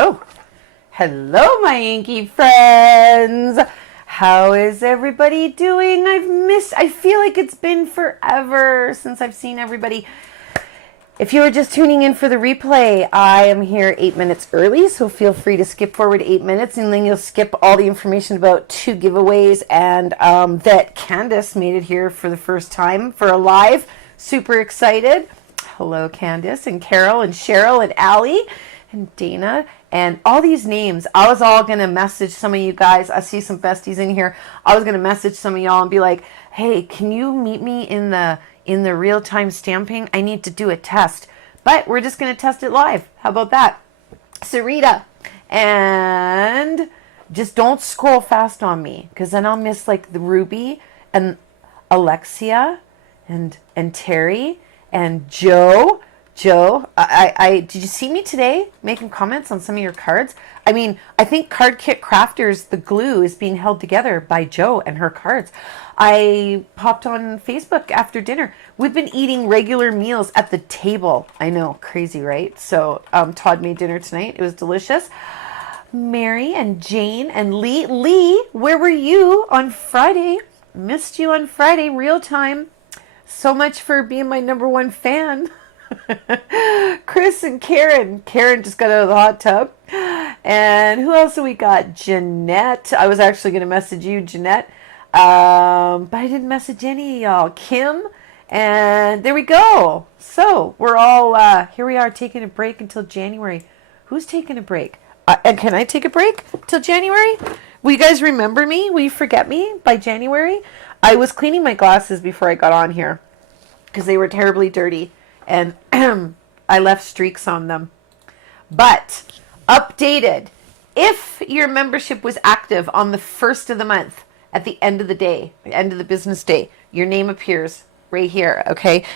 Oh, hello, my inky friends. How is everybody doing? I feel like it's been forever since I've seen everybody. If you were just tuning in for the replay, I am here 8 minutes early, so feel free to skip forward 8 minutes, and then you'll skip all the information about 2 giveaways, and that Candace made it here for the first time for a live. Super excited. Hello, Candace, and Carol, and Cheryl, and Allie, and Dana, and all these names. I was all going to message some of you guys. I see some besties in here. I was going to message some of y'all and be like, hey, can you meet me in the real-time stamping? I need to do a test. But we're just going to test it live. How about that? Sarita. And just don't scroll fast on me, because then I'll miss like the Ruby and Alexia and Terry and Joe. Did you see me today making comments on some of your cards? I mean, I think Card Kit Krafters, the glue is being held together by Joe and her cards. I popped on Facebook after dinner. We've been eating regular meals at the table. I know, crazy, right? So Todd made dinner tonight. It was delicious. Mary and Jane and Lee. Lee, where were you on Friday? Missed you on Friday, real time. So much for being my #1 fan. Chris and Karen. Karen just got out of the hot tub. And who else have we got? Jeanette. I was actually going to message you, Jeanette. But I didn't message any of y'all. Kim. And there we go. So we're all, here we are taking a break until January. Who's taking a break? And can I take a break till January? Will you guys remember me? Will you forget me by January? I was cleaning my glasses before I got on here because they were terribly dirty. And I left streaks on them. But updated, if your membership was active on the 1st of the month, at the end of the day, the end of the business day, your name appears right here, okay?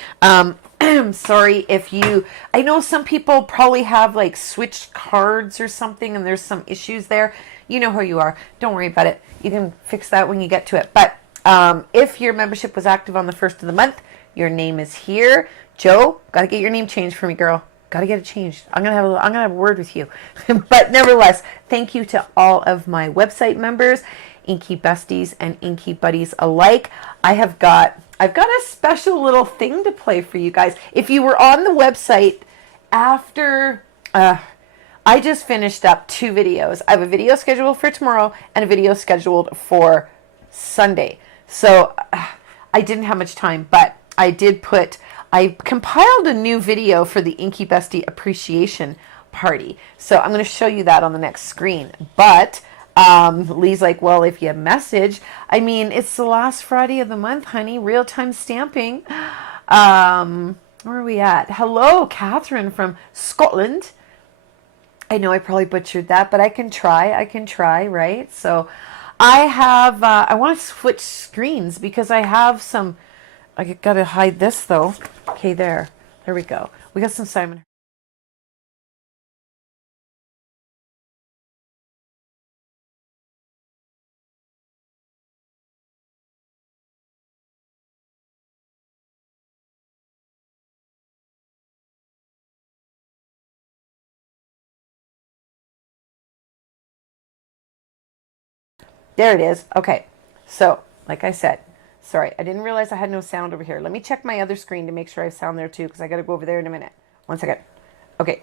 Sorry if you, I know some people probably have like switched cards or something and there's some issues there. You know who you are. Don't worry about it. You can fix that when you get to it. But if your membership was active on the 1st of the month, your name is here. Joe, got to get your name changed for me, girl. Got to get it changed. I'm gonna have a word with you. But nevertheless, thank you to all of my website members, Inky Besties and Inky Buddies alike. I've got a special little thing to play for you guys. If you were on the website after, I just finished up 2 videos. I have a video scheduled for tomorrow and a video scheduled for Sunday. So I didn't have much time, but I compiled a new video for the Inky Bestie Appreciation Party. So I'm going to show you that on the next screen. But Lee's like, well, if you message, I mean, it's the last Friday of the month, honey. Real-time stamping. Where are we at? Hello, Catherine from Scotland. I know I probably butchered that, but I can try, right? So I have, I want to switch screens because I have some, I got to hide this though. Okay, there we go. We got some Simon. There it is. Okay, so like I said, sorry, I didn't realize I had no sound over here. Let me check my other screen to make sure I have sound there too, because I got to go over there in a minute. 1 second. Okay,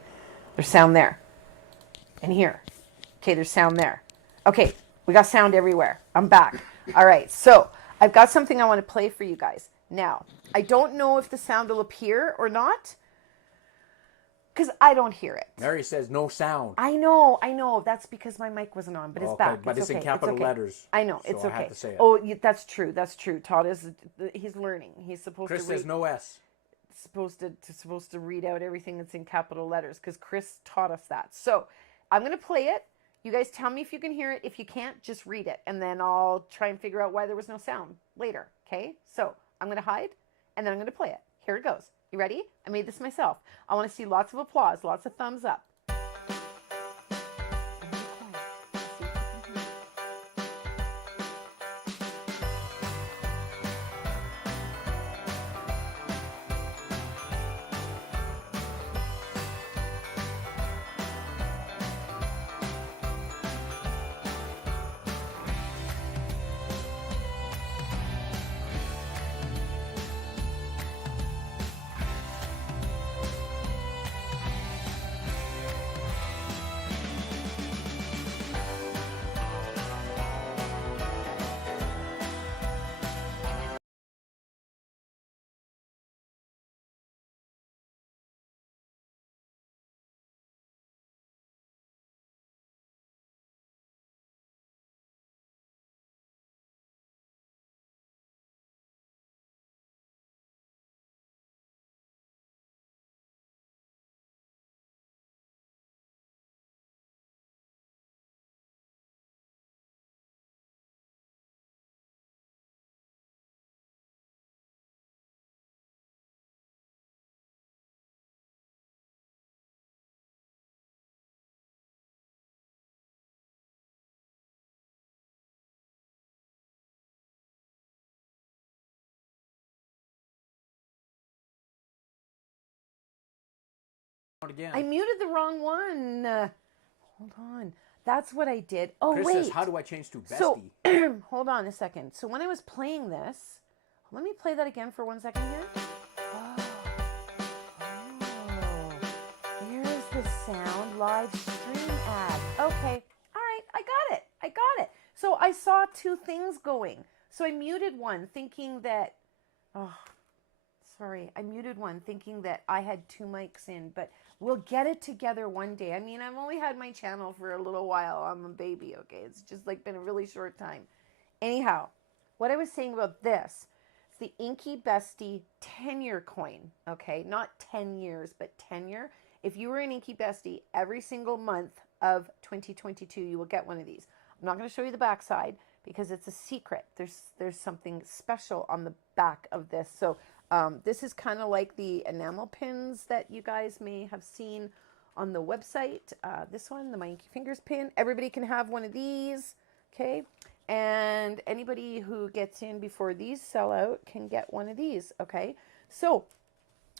there's sound there. And here. Okay, there's sound there. Okay, we got sound everywhere. I'm back. All right, so I've got something I want to play for you guys. Now, I don't know if the sound will appear or not, because I don't hear it. Mary says no sound. I know. That's because my mic wasn't on, but it's back. But it's in capital letters. I know, so it's okay. I have to say it. Oh, that's true. Todd he's learning. He's supposed Chris to read. says no S. Supposed to read out everything that's in capital letters because Chris taught us that. So I'm going to play it. You guys tell me if you can hear it. If you can't, just read it. And then I'll try and figure out why there was no sound later. Okay? So I'm going to hide and then I'm going to play it. Here it goes. You ready? I made this myself. I want to see lots of applause, lots of thumbs up. again. I muted the wrong one. Hold on. That's what I did. Oh, Chris wait. says, how do I change to bestie? So, hold on a second. So when I was playing this, let me play that again for 1 second here. Oh, here's the sound live stream ad. Okay. All right. I got it. So I saw two things going. So I muted one thinking that, I muted one thinking that I had two mics in, but we'll get it together one day. I mean, I've only had my channel for a little while. I'm a baby, okay? It's just like been a really short time. Anyhow, what I was saying about this, it's the Inkie Bestie 10-year coin, okay? Not 10 years, but 10-year. If you were an Inkie Bestie, every single month of 2022, you will get one of these. I'm not going to show you the back side because it's a secret. There's something special on the back of this. So this is kind of like the enamel pins that you guys may have seen on the website. This one, the My Inkie Fingers pin. Everybody can have one of these, okay? And anybody who gets in before these sell out can get one of these, okay? So,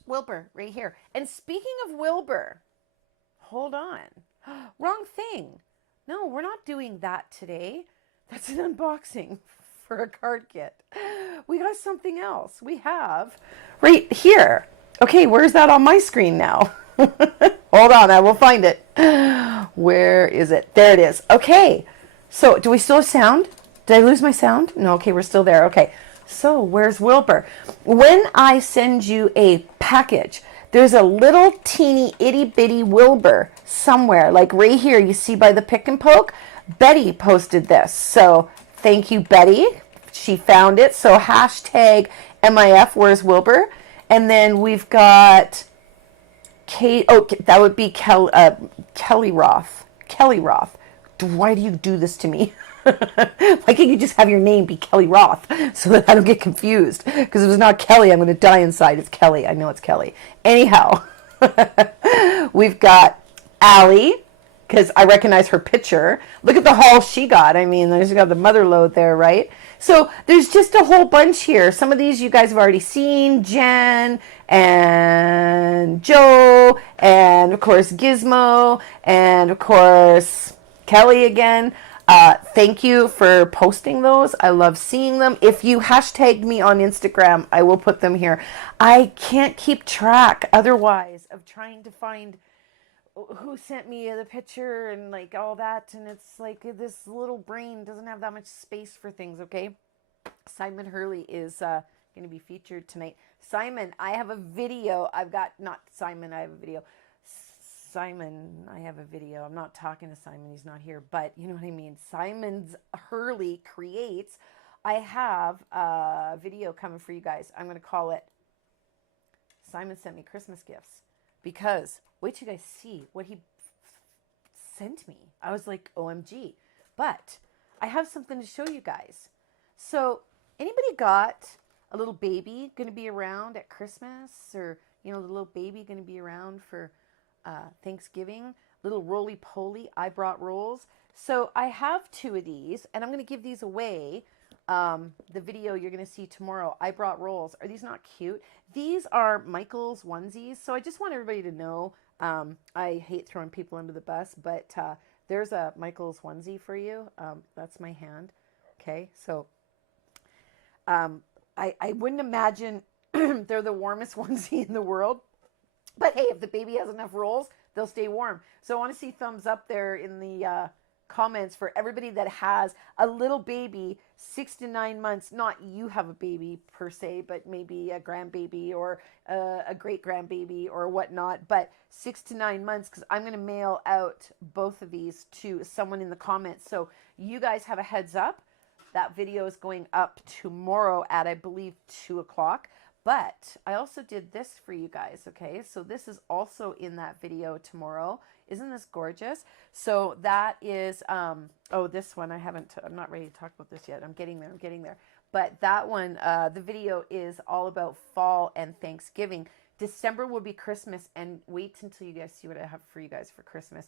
Wilbur, right here. And speaking of Wilbur, hold on. Wrong thing. No, we're not doing that today. That's an unboxing for a card kit. We got something else. We have right here. Okay, where's that on my screen now? Hold on, I will find it. Where is it? There it is. Okay, so do we still have sound? Did I lose my sound? No, okay, we're still there. Okay, so where's Wilbur? When I send you a package, there's a little teeny itty bitty Wilbur somewhere, like right here, you see by the pick and poke. Betty posted this, so thank you, Betty. She found it. So hashtag MIF, where's Wilbur? And then we've got Kate. Oh, that would be Kelly Roth. Kelly Roth. Why do you do this to me? Why can't you just have your name be Kelly Roth so that I don't get confused? Because if it's not Kelly, I'm going to die inside. It's Kelly. I know it's Kelly. Anyhow, we've got Allie, because I recognize her picture. Look at the haul she got. I mean, there's got the mother load there, right? So there's just a whole bunch here. Some of these you guys have already seen. Jen and Joe, and of course Gizmo, and of course Kelly again. Thank you for posting those. I love seeing them. If you hashtagged me on Instagram, I will put them here. I can't keep track otherwise of trying to find who sent me the picture and like all that, and it's like this little brain doesn't have that much space for things, okay? Simon Hurley is going to be featured tonight. Simon, I have a video. I have a video. Simon, I have a video. I'm not talking to Simon. He's not here, but you know what I mean. Simon's Hurley creates. I have a video coming for you guys. I'm going to call it Simon Sent Me Christmas Gifts, because wait till you guys see what he sent me. I was like, OMG. But I have something to show you guys. So anybody got a little baby going to be around at Christmas, or, you know, the little baby going to be around for Thanksgiving? Little roly-poly, I brought rolls. So I have two of these, and I'm going to give these away. The video you're going to see tomorrow, I brought rolls. Are these not cute? These are Michael's onesies. So I just want everybody to know, I hate throwing people under the bus, but there's a Michael's onesie for you. That's my hand. Okay, so I wouldn't imagine they're the warmest onesie in the world. But hey, if the baby has enough rolls, they'll stay warm. So I want to see thumbs up there in the comments for everybody that has a little baby, 6 to 9 months. Not you have a baby per se, but maybe a grandbaby or a great grandbaby or whatnot. But 6 to 9 months, because I'm going to mail out both of these to someone in the comments. So you guys have a heads up. That video is going up tomorrow at, I believe, 2 o'clock. But I also did this for you guys, okay? So this is also in that video tomorrow. Isn't this gorgeous? So that is, oh, this one, I'm not ready to talk about this yet. I'm getting there. But that one, the video is all about fall and Thanksgiving. December will be Christmas, and wait until you guys see what I have for you guys for Christmas.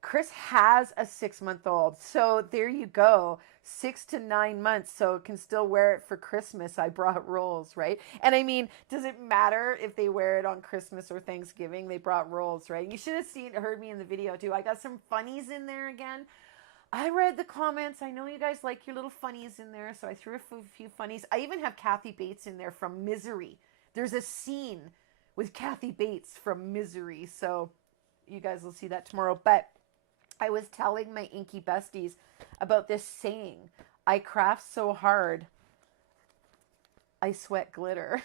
Chris has a 6-month-old. So there you go. 6 to 9 months. So it can still wear it for Christmas. I brought rolls, right? And I mean, does it matter if they wear it on Christmas or Thanksgiving? They brought rolls, right? You should have heard me in the video too. I got some funnies in there again. I read the comments. I know you guys like your little funnies in there. So I threw a few funnies. I even have Kathy Bates in there from Misery. There's a scene with Kathy Bates from Misery. So you guys will see that tomorrow. But I was telling my Inkie besties about this saying, I craft so hard, I sweat glitter.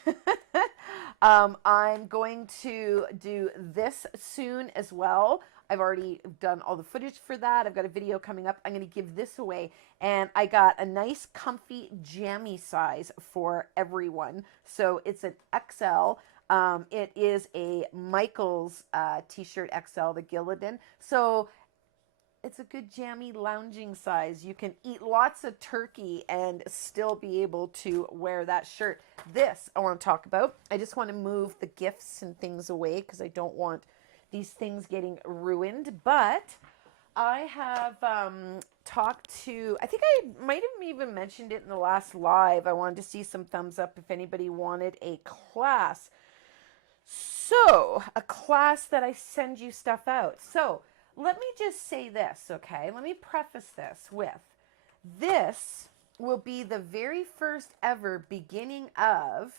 I'm going to do this soon as well. I've already done all the footage for that. I've got a video coming up. I'm going to give this away. And I got a nice, comfy, jammy size for everyone. So it's an XL. It is a Michaels t-shirt XL, the Gillidan. So it's a good jammy lounging size. You can eat lots of turkey and still be able to wear that shirt. This I want to talk about. I just want to move the gifts and things away because I don't want these things getting ruined. But I have talked to, I think I might have even mentioned it in the last live. I wanted to see some thumbs up if anybody wanted a class. So, a class that I send you stuff out. So, let me just say this, okay? Let me preface this with, this will be the very first ever beginning of,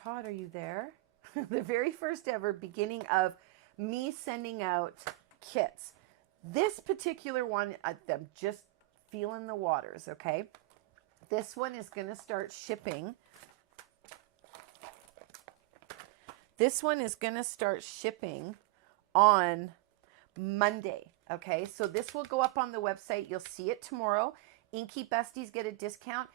Todd, are you there? The very first ever beginning of me sending out kits. This particular one, I'm just feeling the waters, okay? This one is going to start shipping. This one is going to start shipping on Monday, okay? So this will go up on the website. You'll see it tomorrow. Inkie Besties get a discount.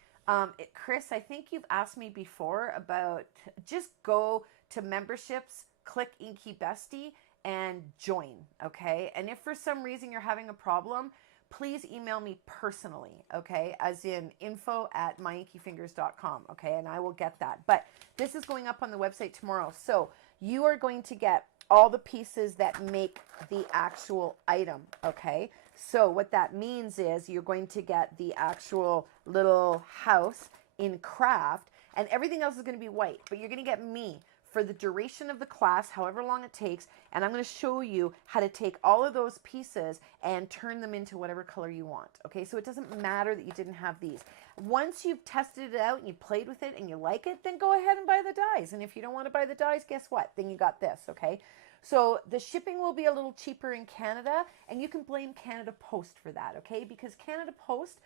Chris, I think you've asked me before about just go to memberships, click Inkie Bestie, and join, okay? And if for some reason you're having a problem, please email me personally, okay? As in info@myinkifingers.com, okay? And I will get that. But this is going up on the website tomorrow. So you are going to get all the pieces that make the actual item, okay? So what that means is you're going to get the actual little house in craft, and everything else is going to be white, but you're going to get me for the duration of the class, however long it takes, and I'm going to show you how to take all of those pieces and turn them into whatever color you want, okay? So it doesn't matter that you didn't have these. Once you've tested it out and you played with it and you like it, then go ahead and buy the dies. And if you don't want to buy the dies, guess what? Then you got this, okay? So the shipping will be a little cheaper in Canada, and you can blame Canada Post for that, okay? Because Canada Post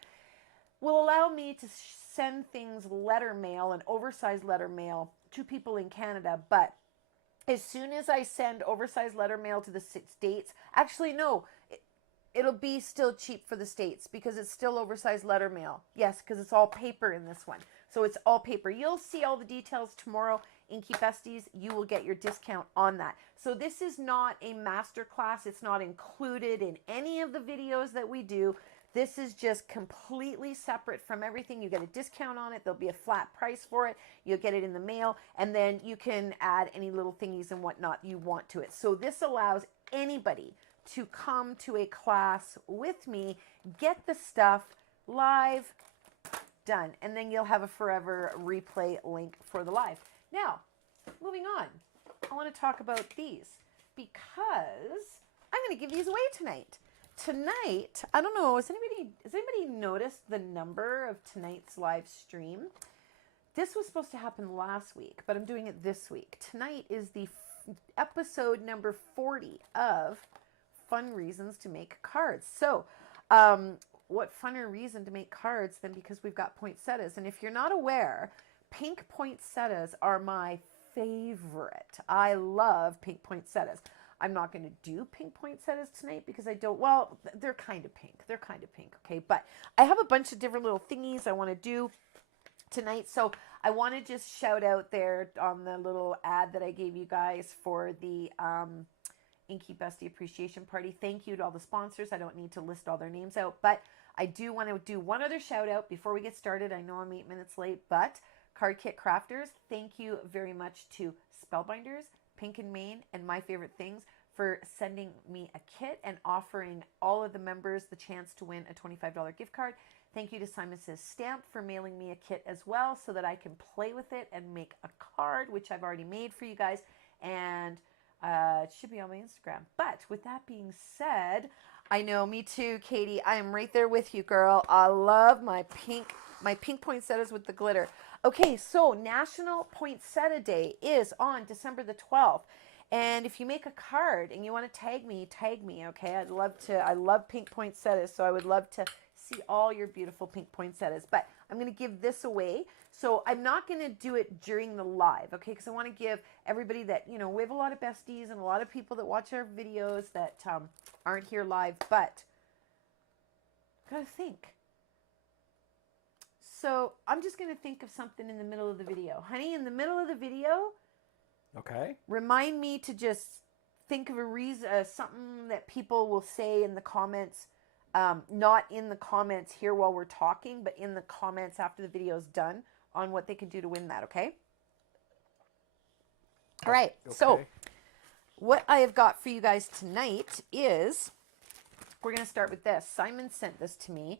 will allow me to send things letter mail and oversized letter mail to people in Canada, but as soon as I send oversized letter mail to the States, actually no, it'll be still cheap for the States because it's still oversized letter mail. Yes, because it's all paper in this one. So it's all paper. You'll see all the details tomorrow. Inkie Besties, you will get your discount on that. So this is not a master class. It's not included in any of the videos that we do. This is just completely separate from everything. You get a discount on it. There'll be a flat price for it. You'll get it in the mail, and then you can add any little thingies and whatnot you want to it. So this allows anybody to come to a class with me, get the stuff live, done, and then you'll have a forever replay link for the live. Now, moving on, I want to talk about these because I'm going to give these away tonight. Tonight, I don't know, has anybody noticed the number of tonight's live stream? This was supposed to happen last week, but I'm doing it this week. Tonight is the episode number 40 of Fun Reasons to Make Cards. So, what funner reason to make cards than because we've got poinsettias? And if you're not aware, pink poinsettias are my favorite. I love pink poinsettias. I'm not going to do pink poinsettias tonight because I don't, well, they're kind of pink. They're kind of pink, okay? But I have a bunch of different little thingies I want to do tonight. So I want to just shout out there on the little ad that I gave you guys for the Inkie Bestie Appreciation Party. Thank you to all the sponsors. I don't need to list all their names out, but I do want to do one other shout out before we get started. I know I'm 8 minutes late, but Card Kit Crafters, thank you very much to Spellbinders, Pink and Main, and My Favorite Things for sending me a kit and offering all of the members the chance to win a $25 gift card. Thank you to Simon Says Stamp for mailing me a kit as well so that I can play with it and make a card, which I've already made for you guys. And it should be on my Instagram. But with that being said, I know, me too, Katie. I am right there with you, girl. I love my pink poinsettias with the glitter. Okay, so National Poinsettia Day is on December the 12th. And if you make a card and you want to tag me, okay? I'd love to. I love pink poinsettias, so I would love to see all your beautiful pink poinsettias. But I'm going to give this away. So I'm not going to do it during the live, okay? Because I want to give everybody that, you know, we have a lot of besties and a lot of people that watch our videos that aren't here live, but gotta think. So I'm just going to think of something in the middle of the video. Honey, in the middle of the video, okay, remind me to just think of a reason, something that people will say in the comments, not in the comments here while we're talking, but in the comments after the video is done on what they can do to win that, okay? All right, okay. So what I have got for you guys tonight is, we're going to start with this. Simon sent this to me.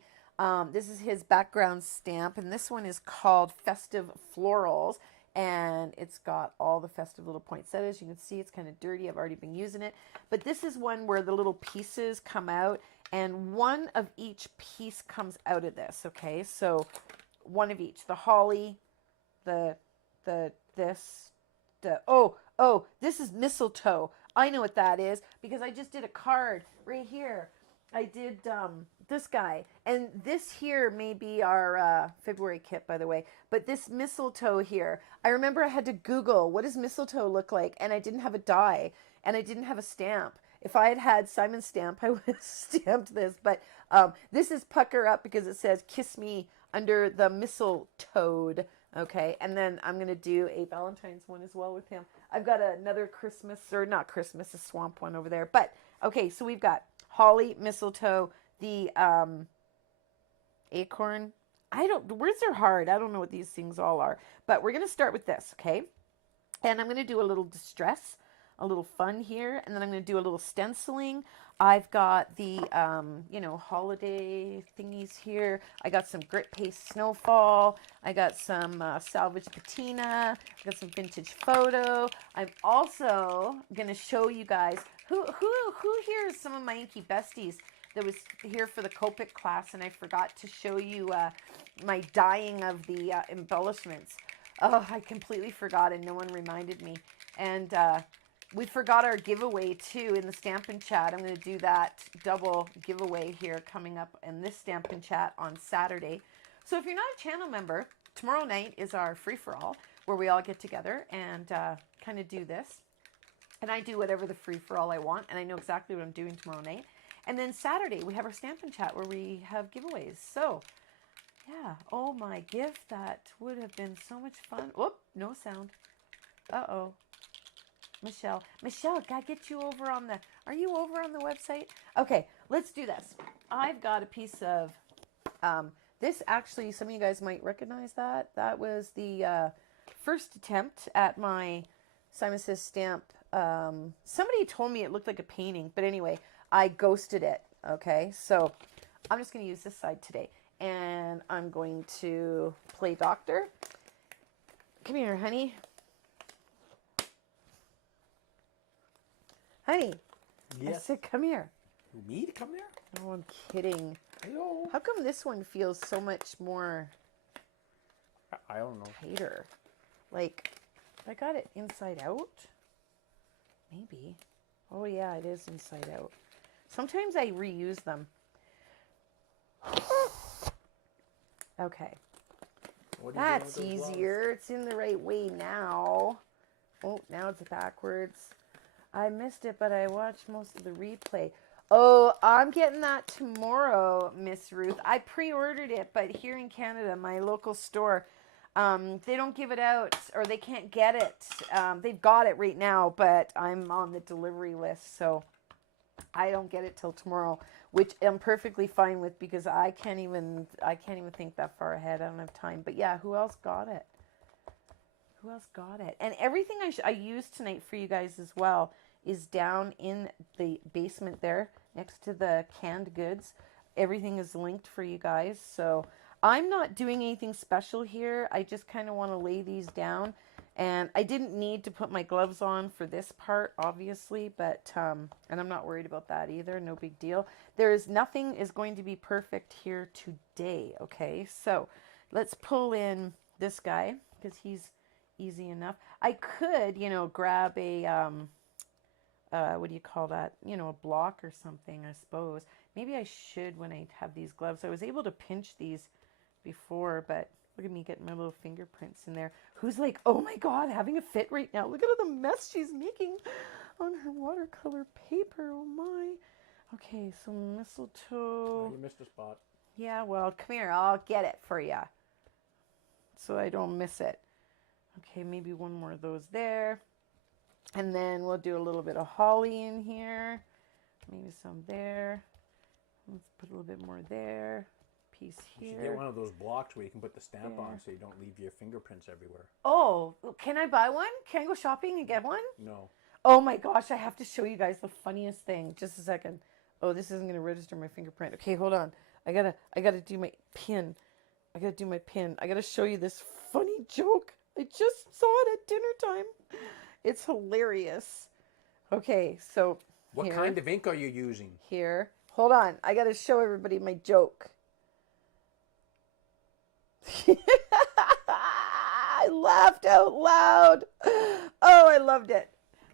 This is his background stamp, and this one is called Festive Florals, and it's got all the festive little poinsettias. You can see it's kind of dirty. I've already been using it. But this is one where the little pieces come out, and one of each piece comes out of this, okay? So one of each. The holly, this, this is mistletoe. I know what that is because I just did a card right here. I did this guy, and this here may be our February kit, by the way, but this mistletoe here, I remember I had to Google, what does mistletoe look like? And I didn't have a die, and I didn't have a stamp. If I had had Simon's stamp, I would have stamped this, but this is Pucker Up because it says, kiss me under the mistletoe, okay? And then I'm going to do a Valentine's one as well with him. I've got another Christmas, or not Christmas, a swamp one over there, but okay, so we've got holly, mistletoe, the acorn. Words are hard. I don't know what these things all are. But we're going to start with this, okay? And I'm going to do a little distress, a little fun here. And then I'm going to do a little stenciling. I've got the, holiday thingies here. I got some grit paste snowfall. I got some salvage patina. I got some vintage photo. I'm also going to show you guys who here is some of my Inkie besties that was here for the Copic class, and I forgot to show you my dyeing of the embellishments. Oh, I completely forgot, and no one reminded me. And we forgot our giveaway, too, in the Stampin' Chat. I'm going to do that double giveaway here coming up in this Stampin' Chat on Saturday. So if you're not a channel member, tomorrow night is our free-for-all, where we all get together and kind of do this. And I do whatever the free-for-all I want, and I know exactly what I'm doing tomorrow night. And then Saturday, we have our Stampin' Chat where we have giveaways. So, yeah. Oh, my gift. That would have been so much fun. Whoop, no sound. Uh-oh. Michelle, gotta get you over on the... Are you over on the website? Okay, let's do this. I've got a piece of... this actually, some of you guys might recognize that. That was the first attempt at my Simon Says Stamp. Somebody told me it looked like a painting, but anyway, I ghosted it, okay? So I'm just going to use this side today, and I'm going to play doctor. Come here, honey. Honey. Yes. I said, come here. Me to come here? Oh, I'm kidding. Hello. How come this one feels so much more... I don't know. Tighter. Like, I got it inside out? Maybe. Oh, yeah, it is inside out. Sometimes I reuse them. Okay. That's easier. It's in the right way now. Oh, now it's backwards. I missed it, but I watched most of the replay. Oh, I'm getting that tomorrow, Miss Ruth. I pre-ordered it, but here in Canada, my local store, they don't give it out, or they can't get it. They've got it right now, but I'm on the delivery list, so I don't get it till tomorrow, which I'm perfectly fine with because I can't even think that far ahead. I don't have time. But yeah, who else got it? Who else got it? And everything I used tonight for you guys as well is down in the basement there next to the canned goods. Everything is linked for you guys. So I'm not doing anything special here. I just kind of want to lay these down. And I didn't need to put my gloves on for this part, obviously, but, and I'm not worried about that either. No big deal. Nothing is going to be perfect here today, okay? So let's pull in this guy because he's easy enough. I could, you know, grab a, what do you call that? You know, a block or something, I suppose. Maybe I should when I have these gloves. I was able to pinch these before, but look at me getting my little fingerprints in there. Who's like, oh my God, having a fit right now. Look at all the mess she's making on her watercolor paper. Oh my. Okay, so mistletoe. Oh, you missed a spot. Yeah, well, come here. I'll get it for you so I don't miss it. Okay, maybe one more of those there. And then we'll do a little bit of holly in here. Maybe some there. Let's put a little bit more there. Piece here. You should get one of those blocks where you can put the stamp on so you don't leave your fingerprints everywhere. Oh, can I buy one? Can I go shopping and get one? No. Oh my gosh, I have to show you guys the funniest thing. Just a second. Oh, this isn't going to register my fingerprint. Okay, hold on. I gotta do my pin. I gotta show you this funny joke. I just saw it at dinner time. It's hilarious. Okay, so what kind of ink are you using? Here. Hold on. I gotta show everybody my joke. I laughed out loud. Oh, I loved it.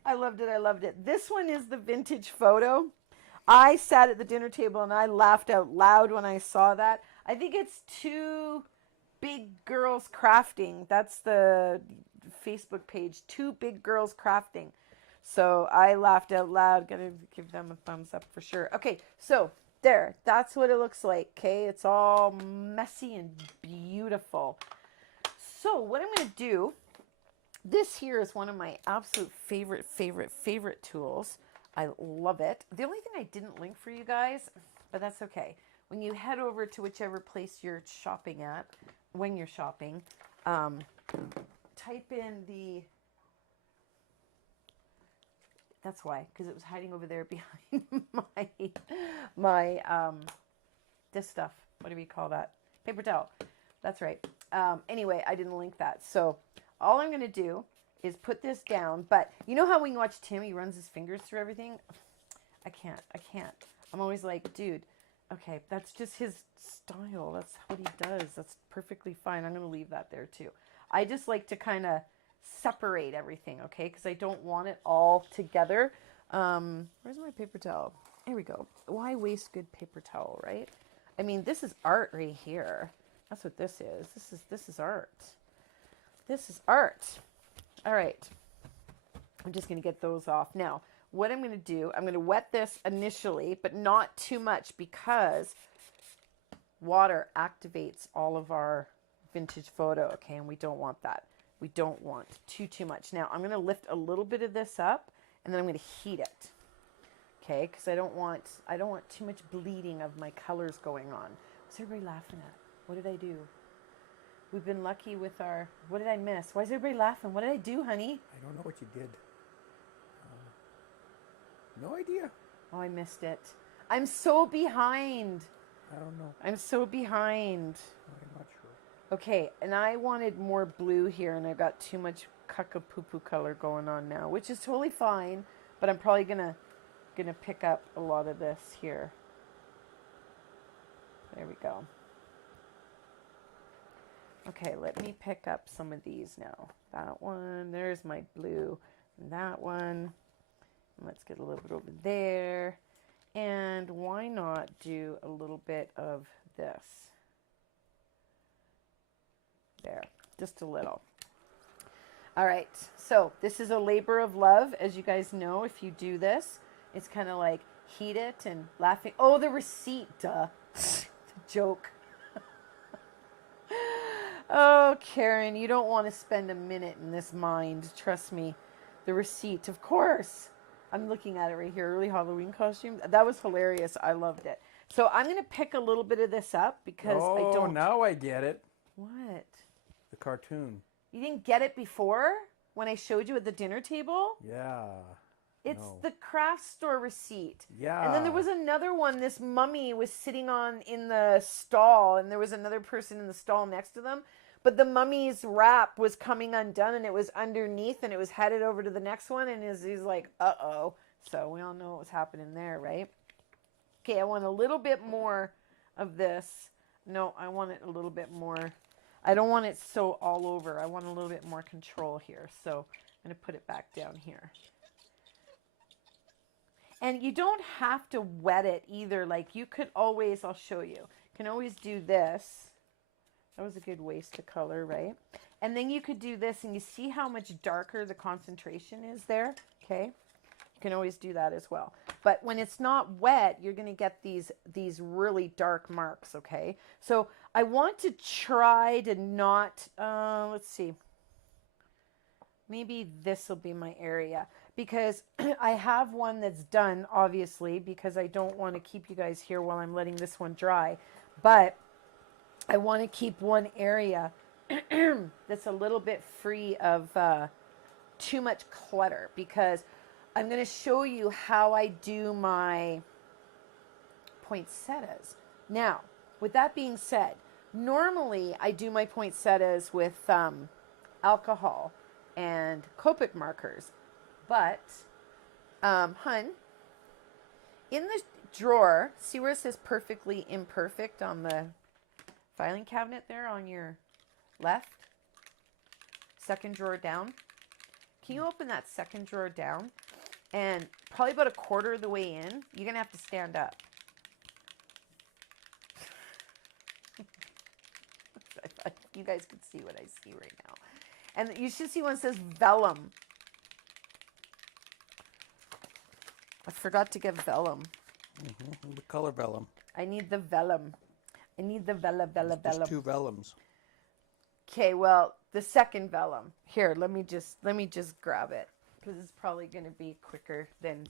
I loved it. This one is the vintage photo. I sat at the dinner table and I laughed out loud when I saw that. I think it's Two Big Girls Crafting. That's the Facebook page. Two Big Girls Crafting. So I laughed out loud. Gotta give them a thumbs up for sure. Okay, so there. That's what it looks like. Okay, it's all messy and beautiful. So what I'm going to do, this here is one of my absolute favorite tools. I love it. The only thing I didn't link for you guys, but that's okay. When you head over to whichever place you're shopping at, when you're shopping, type in the, that's why, because it was hiding over there behind my this stuff. What do we call that? Paper towel. That's right. Anyway, I didn't link that. So all I'm going to do is put this down. But you know how when you watch Tim, he runs his fingers through everything? I can't. I'm always like, dude, okay, that's just his style. That's what he does. That's perfectly fine. I'm going to leave that there too. I just like to kind of separate everything, okay? Because I don't want it all together. Where's my paper towel? Here we go. Why waste good paper towel, right? I mean, this is art right here. That's what this is. This is art. This is art. All right. I'm just going to get those off. Now, what I'm going to do, I'm going to wet this initially, but not too much because water activates all of our vintage photo, okay? And we don't want that. We don't want too much. Now, I'm going to lift a little bit of this up, and then I'm going to heat it, okay? Because I don't want too much bleeding of my colors going on. What's everybody laughing at? What did I do? We've been lucky with our... What did I miss? Why is everybody laughing? What did I do, honey? I don't know what you did. No idea. Oh, I missed it. I'm so behind. I don't know. I'm so behind. I'm not sure. Okay, and I wanted more blue here, and I've got too much cuckoo-poo-poo color going on now, which is totally fine, but I'm probably gonna pick up a lot of this here. There we go. Okay, let me pick up some of these now. That one, there's my blue, and that one. And let's get a little bit over there. And why not do a little bit of this? There, just a little. All right, so this is a labor of love, as you guys know, if you do this. It's kind of like heat it and laughing. Oh, the receipt, duh. The joke. Oh, Karen, you don't want to spend a minute in this mind. Trust me. The receipt, of course. I'm looking at it right here. Early Halloween costume. That was hilarious. I loved it. So I'm going to pick a little bit of this up because I don't... Oh, now I get it. What? The cartoon. You didn't get it before when I showed you at the dinner table? Yeah. It's the craft store receipt. Yeah. And then there was another one. This mummy was sitting in the stall, and there was another person in the stall next to them. But the mummy's wrap was coming undone, and it was underneath, and it was headed over to the next one. And he's like, uh-oh. So we all know what was happening there, right? Okay, I want a little bit more of this. No, I want it a little bit more. I don't want it so all over. I want a little bit more control here. So I'm going to put it back down here. And you don't have to wet it either. Like you could always, I'll show you. You can always do this. That was a good waste of color, right? And then you could do this, and you see how much darker the concentration is there? Okay. You can always do that as well. But when it's not wet, you're going to get these really dark marks, okay? So I want to try to not, let's see. Maybe this will be my area, because I have one that's done, obviously, because I don't want to keep you guys here while I'm letting this one dry. But I want to keep one area that's a little bit free of too much clutter, because I'm going to show you how I do my poinsettias. Now, with that being said, normally I do my poinsettias with alcohol and Copic markers. But, hun, in the drawer, see where it says perfectly imperfect on the filing cabinet there on your left? Second drawer down. Can you open that second drawer down? And probably about a quarter of the way in, you're going to have to stand up. I thought you guys could see what I see right now. And you should see one that says Vellum. I forgot to get Vellum. The color Vellum. I need the Vellum. I need the Vellum. There's two Vellums. Okay, well, the second Vellum. Here, let me just grab it, because it's probably going to be quicker than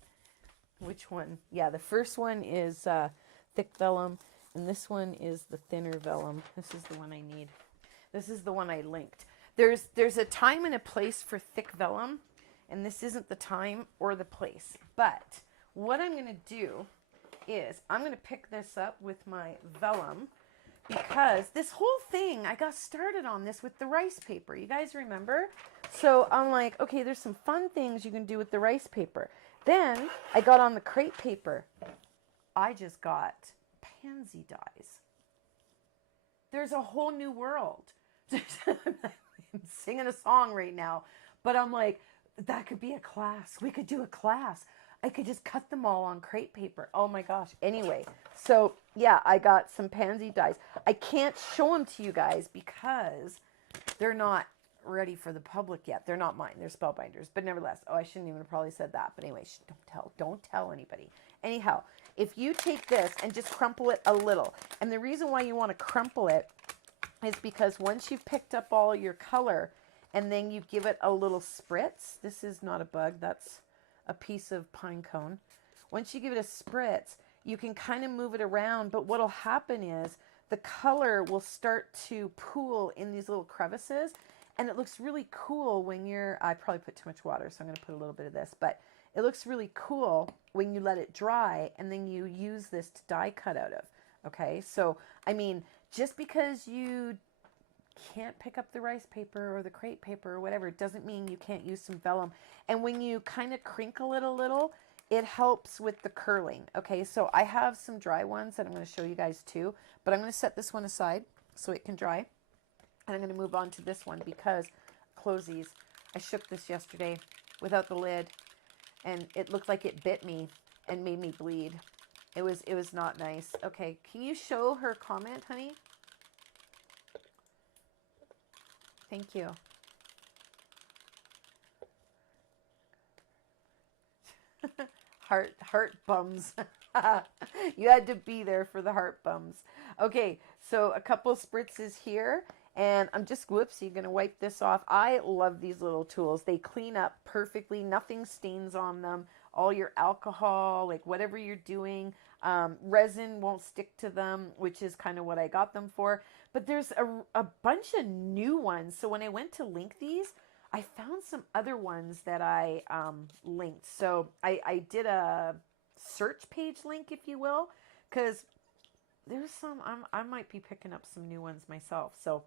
which one. Yeah, the first one is thick Vellum, and this one is the thinner Vellum. This is the one I need. This is the one I linked. There's a time and a place for thick Vellum, and this isn't the time or the place. But what I'm going to do is I'm going to pick this up with my Vellum, because this whole thing, I got started on this with the rice paper. You guys remember? So I'm like, okay, there's some fun things you can do with the rice paper. Then I got on the crepe paper. I just got pansy dyes. There's a whole new world. I'm singing a song right now, but I'm like, that could be a class. We could do a class. I could just cut them all on crepe paper. Oh my gosh. Anyway, so yeah, I got some pansy dyes. I can't show them to you guys because they're not ready for the public yet. They're not mine. They're Spellbinders. But nevertheless, oh, I shouldn't even have probably said that. But anyway, don't tell anybody. Anyhow, if you take this and just crumple it a little, and the reason why you want to crumple it is because once you've picked up all your color and then you give it a little spritz, this is not a bug, that's a piece of pine cone. Once you give it a spritz, you can kind of move it around, but what'll happen is the color will start to pool in these little crevices, and it looks really cool when I probably put too much water, so I'm going to put a little bit of this, but it looks really cool when you let it dry and then you use this to die cut out of. Okay, so I mean, just because you can't pick up the rice paper or the crepe paper or whatever, it doesn't mean you can't use some vellum. And when you kind of crinkle it a little, it helps with the curling. Okay, so I have some dry ones that I'm going to show you guys too, but I'm going to set this one aside so it can dry. And I'm going to move on to this one because, closies, I shook this yesterday without the lid and it looked like it bit me and made me bleed. It was not nice. Okay, can you show her comment, honey? Thank you. Heart bums. You had to be there for the heart bums. Okay, so a couple spritzes here, and I'm just whoopsie gonna wipe this off. I love these little tools. They clean up perfectly. Nothing stains on them. All your alcohol, like whatever you're doing, resin won't stick to them, which is kind of what I got them for. But there's a bunch of new ones. So when I went to link these, I found some other ones that I linked. So I did a search page link, if you will, because there's some, I might be picking up some new ones myself. So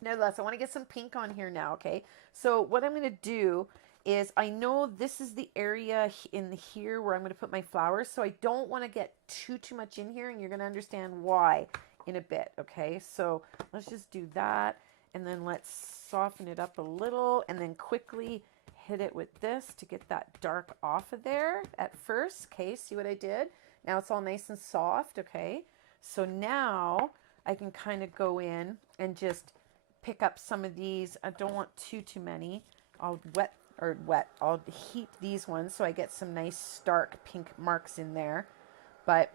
nevertheless, I want to get some pink on here now, okay? So what I'm going to do is, I know this is the area in here where I'm going to put my flowers, so I don't want to get too much in here, and you're going to understand why in a bit, okay? So let's just do that, and then let's soften it up a little, and then quickly hit it with this to get that dark off of there at first, okay? See what I did? Now it's all nice and soft, okay? So now I can kind of go in and just pick up some of these. I don't want too many. I'll I'll heat these ones so I get some nice stark pink marks in there. But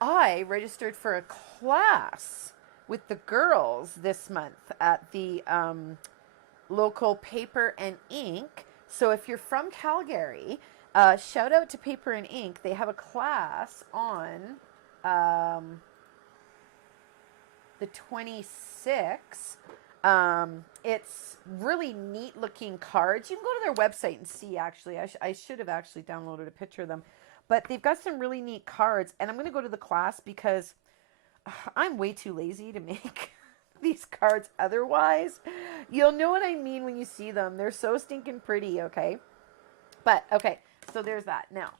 I registered for a class with the girls this month at the local Paper and Ink. So if you're from Calgary, shout out to Paper and Ink. They have a class on the 26th. It's really neat looking cards. You can go to their website and see, actually. I should have actually downloaded a picture of them. But they've got some really neat cards. And I'm going to go to the class because I'm way too lazy to make these cards otherwise. You'll know what I mean when you see them. They're so stinking pretty, okay? But, okay, so there's that. Now,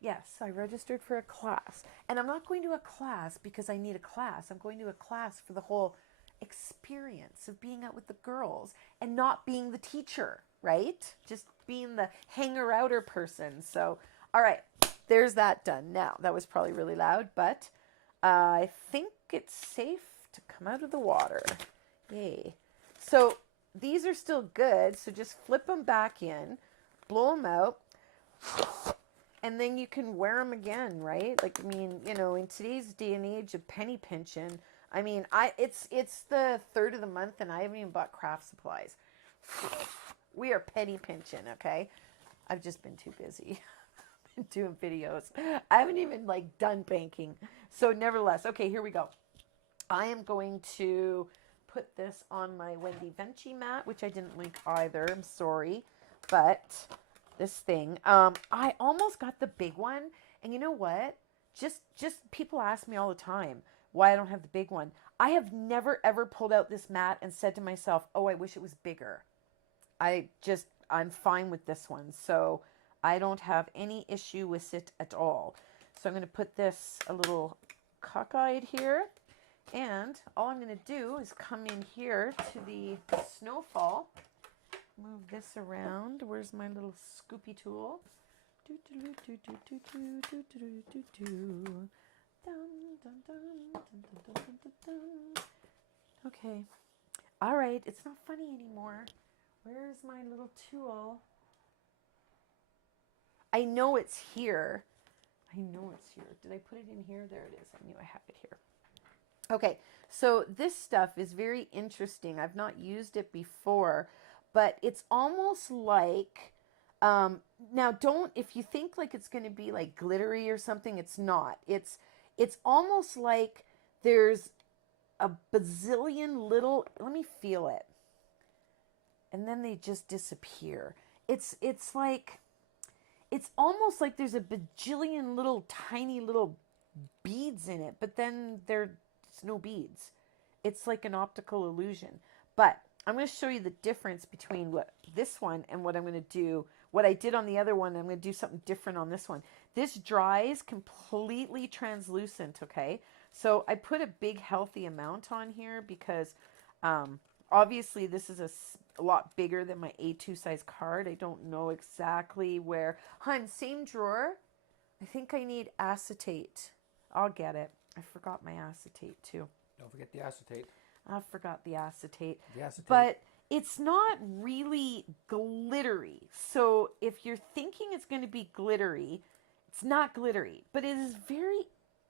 yes, I registered for a class. And I'm not going to a class because I need a class. I'm going to a class for the whole experience of being out with the girls and not being the teacher, right? Just being the hanger-outer person. So, all right, there's that done. Now, that was probably really loud, but I think it's safe to come out of the water. Yay. So these are still good. So just flip them back in, blow them out, and then you can wear them again, right? Like, I mean, you know, in today's day and age of penny pinching, I mean, it's the 3rd of the month and I haven't even bought craft supplies. We are penny pinching, okay? I've just been too busy. Been doing videos. I haven't even like done banking. So nevertheless, okay, here we go. I am going to put this on my Wendy Vinci mat, which I didn't link either. I'm sorry. But this thing, I almost got the big one. And you know what? Just people ask me all the time why I don't have the big one. I have never ever pulled out this mat and said to myself, oh, I wish it was bigger. I'm fine with this one. So I don't have any issue with it at all. So I'm going to put this a little cockeyed here. And all I'm going to do is come in here to the snowfall. Move this around. Where's my little scoopy tool? Okay. All right. It's not funny anymore. Where's my little tool? I know it's here. I know it's here. Did I put it in here? There it is. I knew I had it here. Okay, so this stuff is very interesting. I've not used it before, but it's almost like, now don't, if you think like it's going to be like glittery or something, it's not. It's almost like there's a bazillion little, let me feel it. And then they just disappear. It's like, it's almost like there's a bajillion little tiny little beads in it, but then there's no beads. It's like an optical illusion. But I'm going to show you the difference between what this one and what I'm going to do. What I did on the other one, I'm going to do something different on this one. This dries completely translucent, okay? So I put a big healthy amount on here because obviously this is a lot bigger than my A2 size card. I don't know exactly where. Same drawer. I think I need acetate. I'll get it. I forgot my acetate too. Don't forget the acetate. I forgot the acetate. The acetate. But it's not really glittery. So if you're thinking it's going to be glittery, it's not glittery. But it is very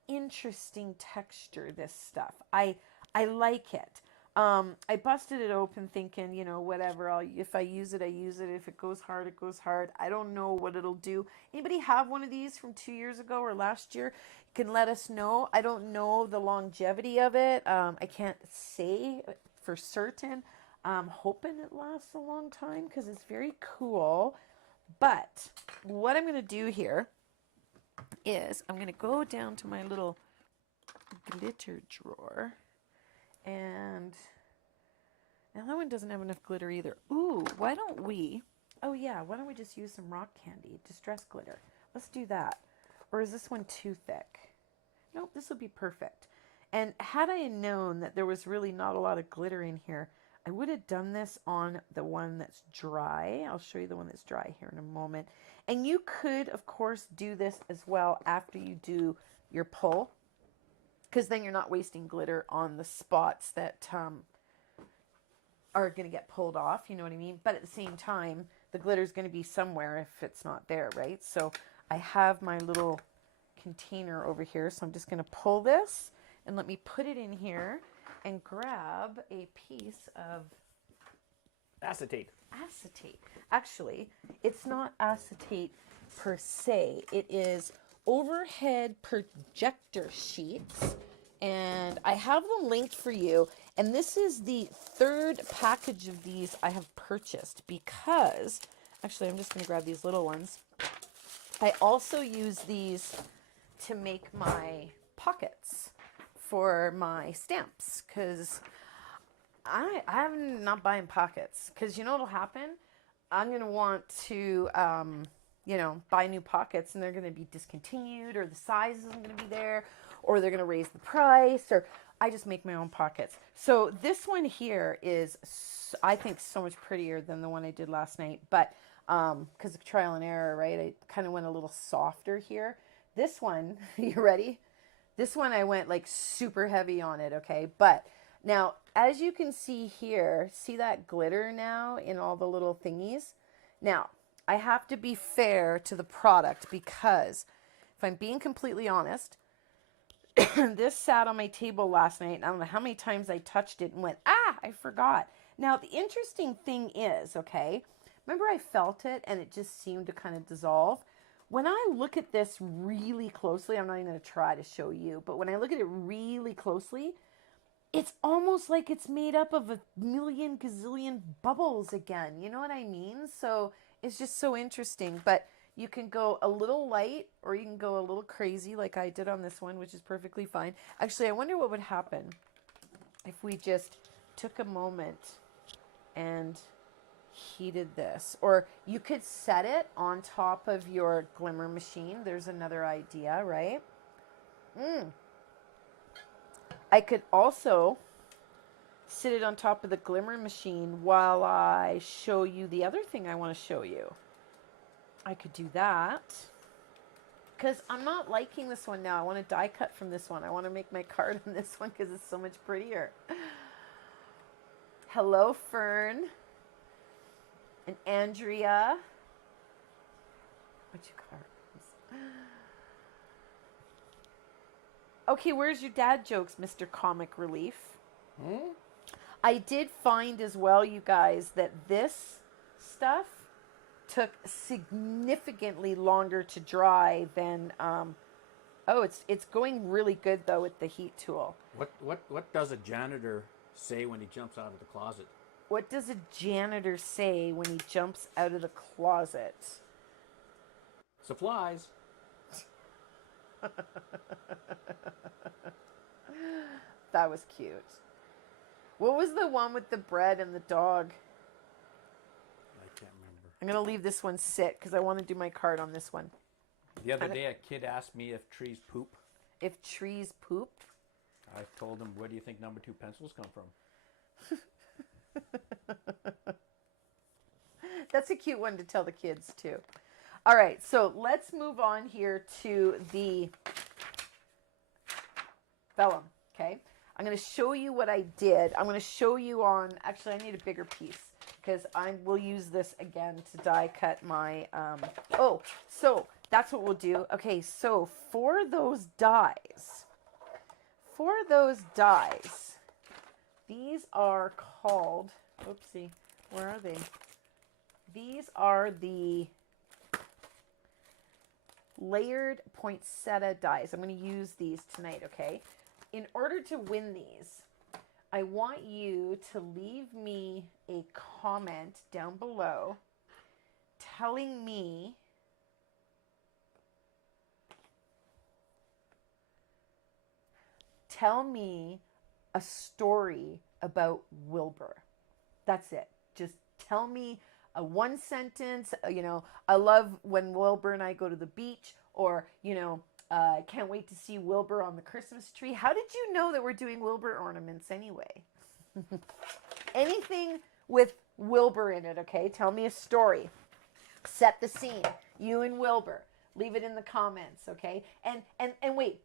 interesting texture, this stuff. I like it. I busted it open thinking, you know, whatever. If I use it, I use it. If it goes hard, it goes hard. I don't know what it'll do. Anybody have one of these from 2 years ago or last year? You can let us know. I don't know the longevity of it. I can't say for certain. I'm hoping it lasts a long time because it's very cool. But what I'm going to do here is I'm going to go down to my little glitter drawer. And now that one doesn't have enough glitter either. Ooh, why don't we, oh yeah, why don't we just use some rock candy, distress glitter. Let's do that. Or is this one too thick? Nope, this would be perfect. And had I known that there was really not a lot of glitter in here, I would have done this on the one that's dry. I'll show you the one that's dry here in a moment. And you could, of course, do this as well after you do your pull, because then you're not wasting glitter on the spots that are going to get pulled off, you know what I mean? But at the same time, the glitter is going to be somewhere if it's not there, right? So I have my little container over here, so I'm just going to pull this and let me put it in here and grab a piece of Acetate. acetate. Actually, it's not acetate per se. It is overhead projector sheets, and I have them linked for you. And this is the third package of these I have purchased because, actually, I'm just going to grab these little ones. I also use these to make my pockets for my stamps because I'm not buying pockets because you know what'll happen? I'm going to want to, buy new pockets and they're going to be discontinued, or the size isn't going to be there, or they're going to raise the price, or I just make my own pockets. So this one here is, I think, so much prettier than the one I did last night, but because of trial and error, right? I kind of went a little softer here. This one, you ready? This one I went like super heavy on it, okay? But now, as you can see here, see that glitter now in all the little thingies? Now, I have to be fair to the product because if I'm being completely honest, this sat on my table last night and I don't know how many times I touched it and went, I forgot. Now, the interesting thing is, okay, remember I felt it and it just seemed to kind of dissolve? When I look at this really closely, I'm not even going to try to show you, but when I look at it really closely, it's almost like it's made up of a million gazillion bubbles again. You know what I mean? So it's just so interesting. But you can go a little light or you can go a little crazy like I did on this one, which is perfectly fine. Actually, I wonder what would happen if we just took a moment and heated this. Or you could set it on top of your glimmer machine. There's another idea, right? I could also sit it on top of the glimmer machine while I show you the other thing I want to show you. I could do that because I'm not liking this one now. I want to die cut from this one. I want to make my card on this one because it's so much prettier. Hello, Fern and Andrea. What you cards? Okay, where's your dad jokes, Mr. Comic Relief? I did find as well, you guys, that this stuff took significantly longer to dry than, it's going really good though with the heat tool. What does a janitor say when he jumps out of the closet? What does a janitor say when he jumps out of the closet? Supplies. That was cute. What was the one with the bread and the dog? I can't remember. I'm going to leave this one sit because I want to do my card on this one. The other day, a kid asked me if trees poop. If trees poop? I told him, where do you think number 2 pencils come from? That's a cute one to tell the kids too. All right, so let's move on here to the vellum, okay? I'm going to show you what I did. I'm going to show you on, actually I need a bigger piece because I will use this again to die cut my, so that's what we'll do. Okay, so for those dies, these are called, oopsie, where are they? These are the layered poinsettia dies. I'm going to use these tonight, okay? In order to win these, I want you to leave me a comment down below telling me a story about Wilbur. That's it. Just tell me a one sentence. You know, I love when Wilbur and I go to the beach, or, you know, I can't wait to see Wilbur on the Christmas tree. How did you know that we're doing Wilbur ornaments anyway? Anything with Wilbur in it, okay? Tell me a story. Set the scene. You and Wilbur. Leave it in the comments, okay? And wait.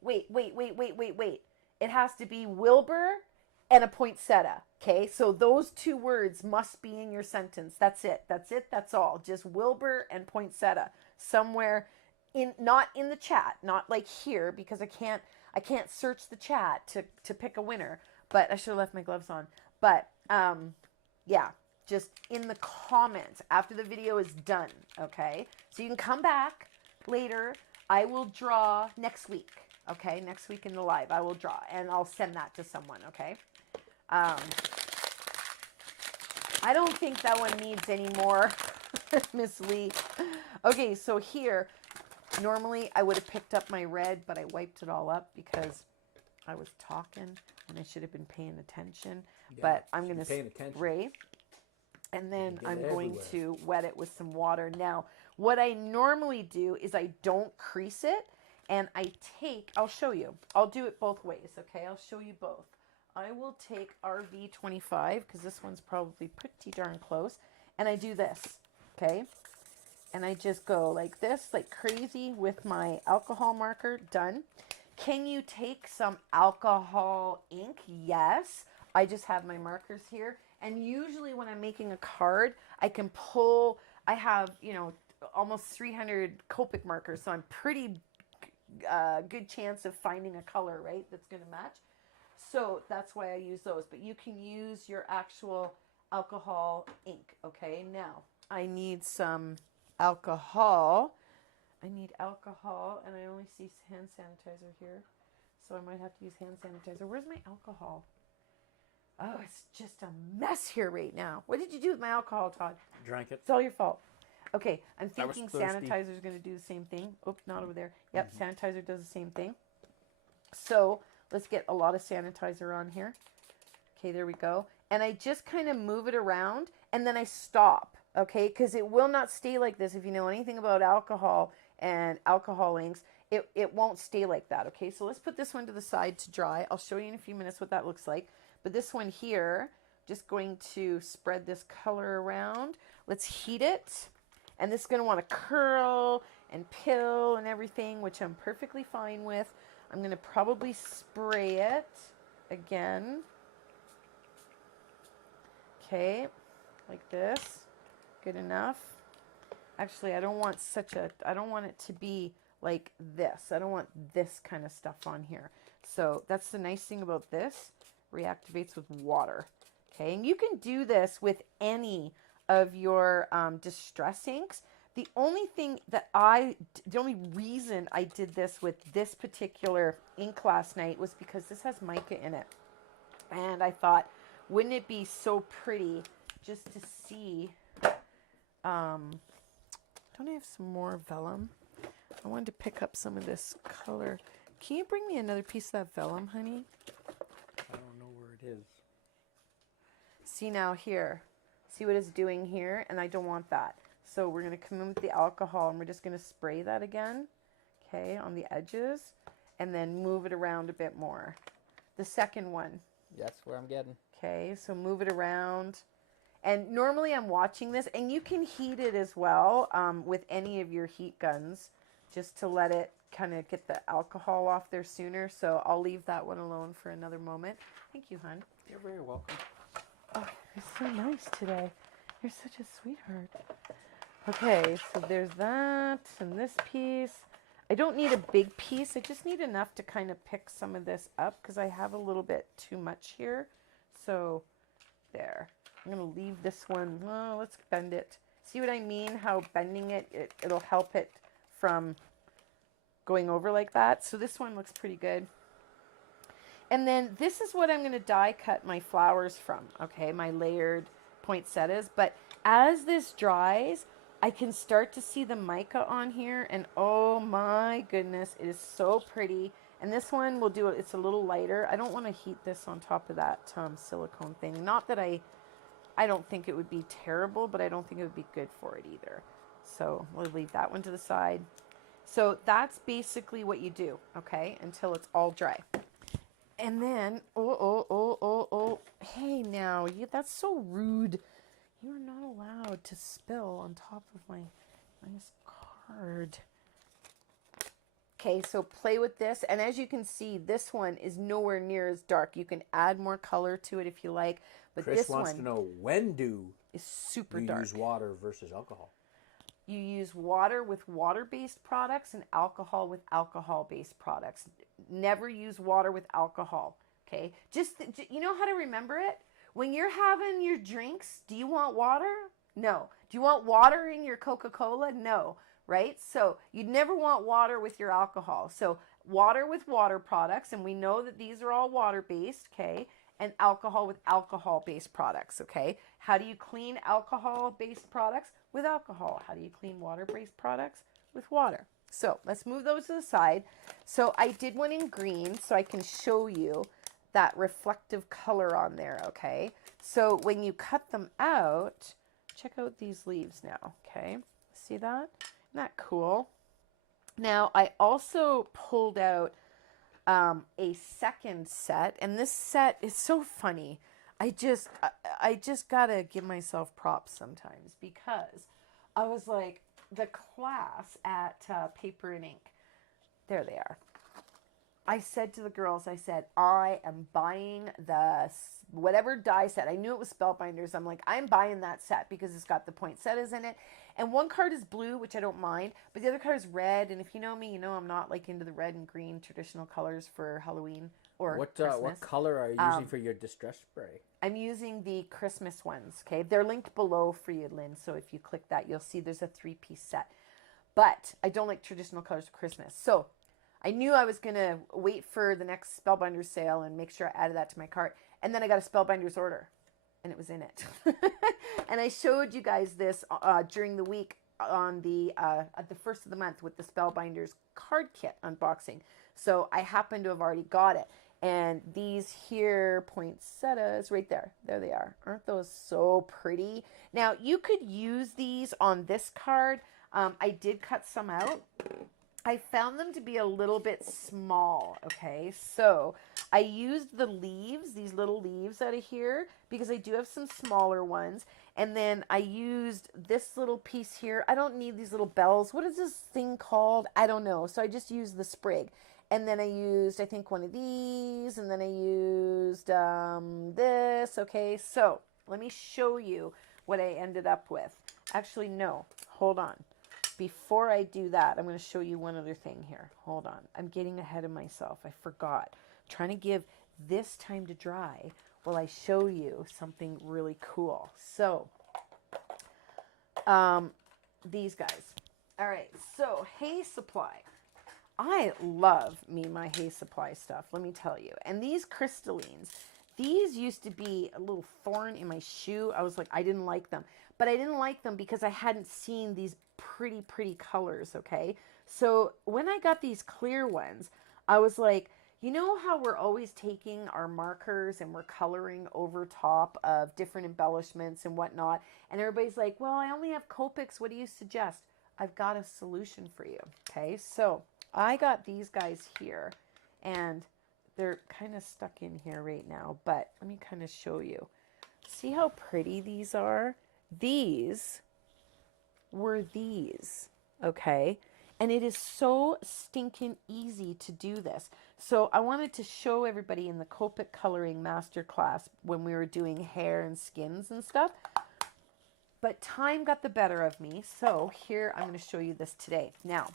It has to be Wilbur and a poinsettia, okay? So those two words must be in your sentence. That's it. That's all. Just Wilbur and poinsettia. Somewhere in, not in the chat, not like here, because I can't search the chat to pick a winner. But I should have left my gloves on. But yeah, just in the comments after the video is done, okay? So you can come back later. I will draw next week, okay? Next week in the live, I will draw, and I'll send that to someone, okay? I don't think that one needs any more, Miss Lee. Okay, so here, normally I would have picked up my red, but I wiped it all up because I was talking and I should have been paying attention. Yeah, but I'm going to spray, and then I'm going to wet it with some water. Now, what I normally do is I don't crease it, and I'll show you. I'll do it both ways, okay? I'll show you both. I will take RV25, because this one's probably pretty darn close, and I do this, okay? And I just go like this, like crazy with my alcohol marker. Done. Can you take some alcohol ink? Yes. I just have my markers here. And usually when I'm making a card, I can pull, I have, you know, almost 300 Copic markers, so I'm pretty good chance of finding a color, right, that's going to match. So that's why I use those. But you can use your actual alcohol ink, okay? Now, I need some alcohol. I need alcohol, and I only see hand sanitizer here, so I might have to use hand sanitizer. Where's my alcohol? Oh, it's just a mess here right now. What did you do with my alcohol, Todd? Drank it. It's all your fault. Okay, I'm thinking sanitizer is going to do the same thing. Oh, not over there. Yep, sanitizer does the same thing. So let's get a lot of sanitizer on here. Okay, there we go. And I just kind of move it around, and then I stop, okay? Because it will not stay like this. If you know anything about alcohol and alcohol inks, it won't stay like that, okay? So let's put this one to the side to dry. I'll show you in a few minutes what that looks like. But this one here, just going to spread this color around. Let's heat it. And this is going to want to curl and pill and everything, which I'm perfectly fine with. I'm going to probably spray it again. Okay, like this. Good enough. Actually, I don't want it to be like this. I don't want this kind of stuff on here. So that's the nice thing about this. Reactivates with water. Okay, and you can do this with any of your distress inks. The only reason I did this with this particular ink last night was because this has mica in it. And I thought, wouldn't it be so pretty just to see, don't I have some more vellum? I wanted to pick up some of this color. Can you bring me another piece of that vellum, honey? I don't know where it is. See now here. See what it's doing here? And I don't want that. So we're going to come in with the alcohol, and we're just going to spray that again, okay, on the edges, and then move it around a bit more. The second one. That's where I'm getting. Okay, so move it around. And normally I'm watching this, and you can heat it as well with any of your heat guns, just to let it kind of get the alcohol off there sooner. So I'll leave that one alone for another moment. Thank you, hon. You're very welcome. Oh, you're so nice today. You're such a sweetheart. Okay, so there's that and this piece. I don't need a big piece. I just need enough to kind of pick some of this up because I have a little bit too much here. So there. I'm going to leave this one. Oh, let's bend it. See what I mean? How bending it'll help it from going over like that. So this one looks pretty good. And then this is what I'm going to die cut my flowers from, okay, my layered poinsettias. But as this dries, I can start to see the mica on here, and oh my goodness, it is so pretty. And this one will do it, it's a little lighter. I don't want to heat this on top of that silicone thing. Not that I don't think it would be terrible, but I don't think it would be good for it either. So we'll leave that one to the side. So that's basically what you do, okay, until it's all dry. And then, hey now, that's so rude. You're not allowed to spill on top of my nice card. Okay, so play with this. And as you can see, this one is nowhere near as dark. You can add more color to it if you like. But Chris this wants one to know, when do is super you dark. use water versus alcohol? You use water with water-based products and alcohol with alcohol-based products. Never use water with alcohol, okay? Just, you know how to remember it? When you're having your drinks, do you want water? No. Do you want water in your Coca-Cola? No, right? So you'd never want water with your alcohol. So water with water products, and we know that these are all water-based, okay? And alcohol with alcohol-based products, okay? How do you clean alcohol-based products? With alcohol. How do you clean water-based products? With water. So let's move those to the side. So I did one in green so I can show you that reflective color on there, okay? So when you cut them out, check out these leaves now, okay? See that? Isn't that cool? Now I also pulled out a second set, and this set is so funny. I just gotta give myself props sometimes, because I was like, the class at Paper and Ink, there they are. I said to the girls, I said, I am buying the whatever die set. I knew it was Spellbinders. I'm like, I'm buying that set because it's got the poinsettias in it. And one card is blue, which I don't mind, but the other card is red. And if you know me, you know I'm not like into the red and green traditional colors for Halloween or Christmas. What color are you using for your distress spray? I'm using the Christmas ones, okay? They're linked below for you, Lynn. So if you click that, you'll see there's a 3-piece set. But I don't like traditional colors for Christmas. So I knew I was going to wait for the next Spellbinders sale and make sure I added that to my cart. And then I got a Spellbinders order, and it was in it. And I showed you guys this during the week on the at the first of the month with the Spellbinders card kit unboxing. So I happen to have already got it. And these here poinsettias right there, there they are. Aren't those so pretty? Now you could use these on this card. I did cut some out. I found them to be a little bit small, okay? So I used the leaves, these little leaves out of here, because I do have some smaller ones. And then I used this little piece here. I don't need these little bells. What is this thing called? I don't know. So I just used the sprig. And then I used, I think, one of these. And then I used this, okay? So let me show you what I ended up with. Actually, no. Hold on. Before I do that, I'm going to show you one other thing here. Hold on. I'm getting ahead of myself. I forgot. I'm trying to give this time to dry while I show you something really cool. So, these guys. All right. So, hay supply. I love my hay supply stuff, let me tell you. And these crystallines, these used to be a little thorn in my shoe. I was like, I didn't like them. But I didn't like them because I hadn't seen these pretty colors, okay? So when I got these clear ones, I was like, you know how we're always taking our markers and we're coloring over top of different embellishments and whatnot, and everybody's like, well, I only have Copics. What do you suggest? I've got a solution for you, okay? So I got these guys here, and they're kind of stuck in here right now, but let me kind of show you. See how pretty these are? These were these, okay? And it is so stinking easy to do this. So I wanted to show everybody in the Copic coloring masterclass when we were doing hair and skins and stuff. But time got the better of me. So here, I'm going to show you this today. Now,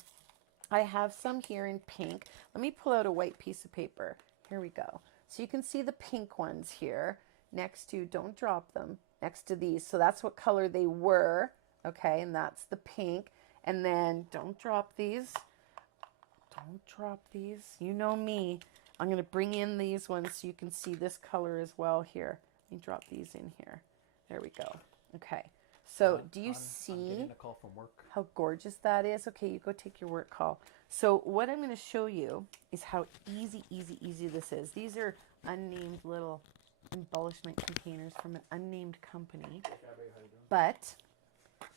I have some here in pink. Let me pull out a white piece of paper. Here we go. So you can see the pink ones here next to, don't drop them, next to these. So that's what color they were. Okay, and that's the pink. And then don't drop these. Don't drop these. You know me. I'm going to bring in these ones so you can see this color as well here. Let me drop these in here. There we go. Okay. So do you I'm see getting a call from work. how gorgeous that is? Okay, you go take your work call. So what I'm going to show you is how easy this is. These are unnamed little embellishment containers from an unnamed company. But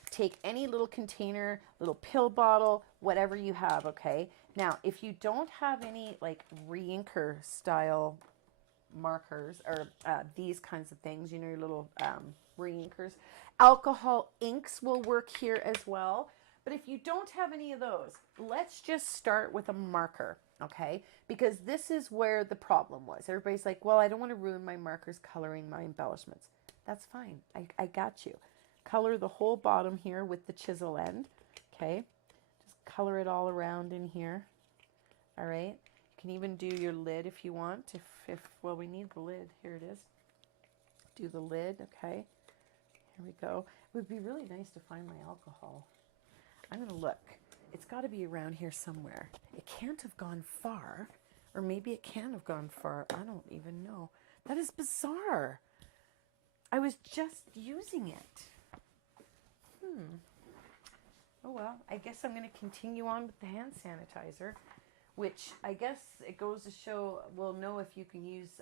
take any little container, little pill bottle, whatever you have, okay? Now, if you don't have any like re-inker style markers or these kinds of things, you know, your little re-inkers, alcohol inks will work here as well. But if you don't have any of those, let's just start with a marker, okay? Because this is where the problem was. Everybody's like, well, I don't want to ruin my markers coloring my embellishments. That's fine. I got you. Color the whole bottom here with the chisel end, okay? Just color it all around in here, all right? You can even do your lid if you want. Well, we need the lid. Here it is. Do the lid, okay? Here we go. It would be really nice to find my alcohol. I'm going to look. It's got to be around here somewhere. It can't have gone far, or maybe it can have gone far. I don't even know. That is bizarre. I was just using it. Oh well, I guess I'm going to continue on with the hand sanitizer, which I guess it goes to show we'll know if you can use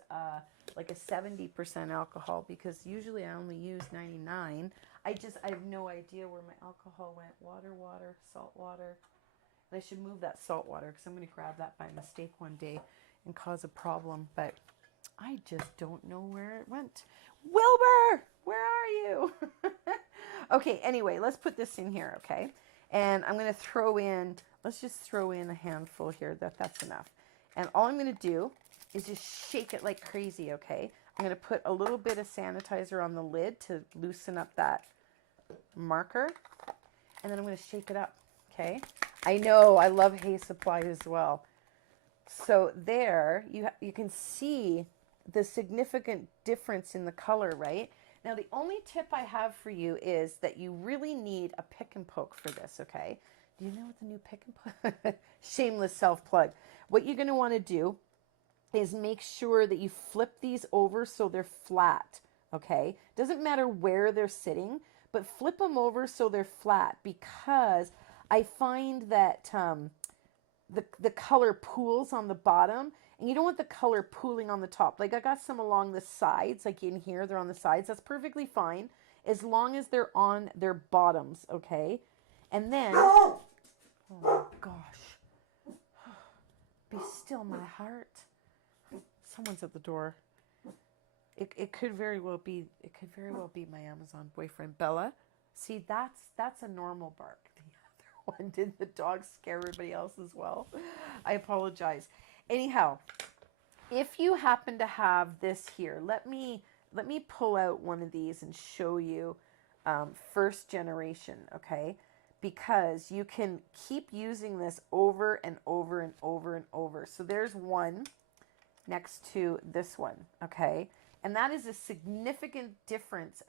like a 70% alcohol, because usually I only use 99. I have no idea where my alcohol went. Water, salt water. And I should move that salt water because I'm going to grab that by mistake one day and cause a problem, but I just don't know where it went. Wilbur, where are you? Okay, anyway, let's put this in here, okay? And I'm going to throw in, let's just throw in a handful here. That's enough. And all I'm going to do is just shake it like crazy, okay? I'm going to put a little bit of sanitizer on the lid to loosen up that marker. And then I'm going to shake it up, okay? I know, I love Hay Supply as well. So there, you can see the significant difference in the color, right? Now, the only tip I have for you is that you really need a pick and poke for this, okay? Do you know what the new pick and poke? Shameless self-plug. What you're going to want to do is make sure that you flip these over so they're flat, okay? Doesn't matter where they're sitting, but flip them over so they're flat, because I find that the color pools on the bottom, and you don't want the color pooling on the top. Like I got some along the sides, like in here, they're on the sides. That's perfectly fine as long as they're on their bottoms, okay? And then, oh my gosh, be still my heart. Someone's at the door. It could very well be my Amazon boyfriend, Bella. See, that's a normal bark. The other one, did the dog scare everybody else as well? I apologize. Anyhow, if you happen to have this here, let me pull out one of these and show you first generation, okay? Because you can keep using this over and over and over and over. So there's one next to this one, okay? And that is a significant difference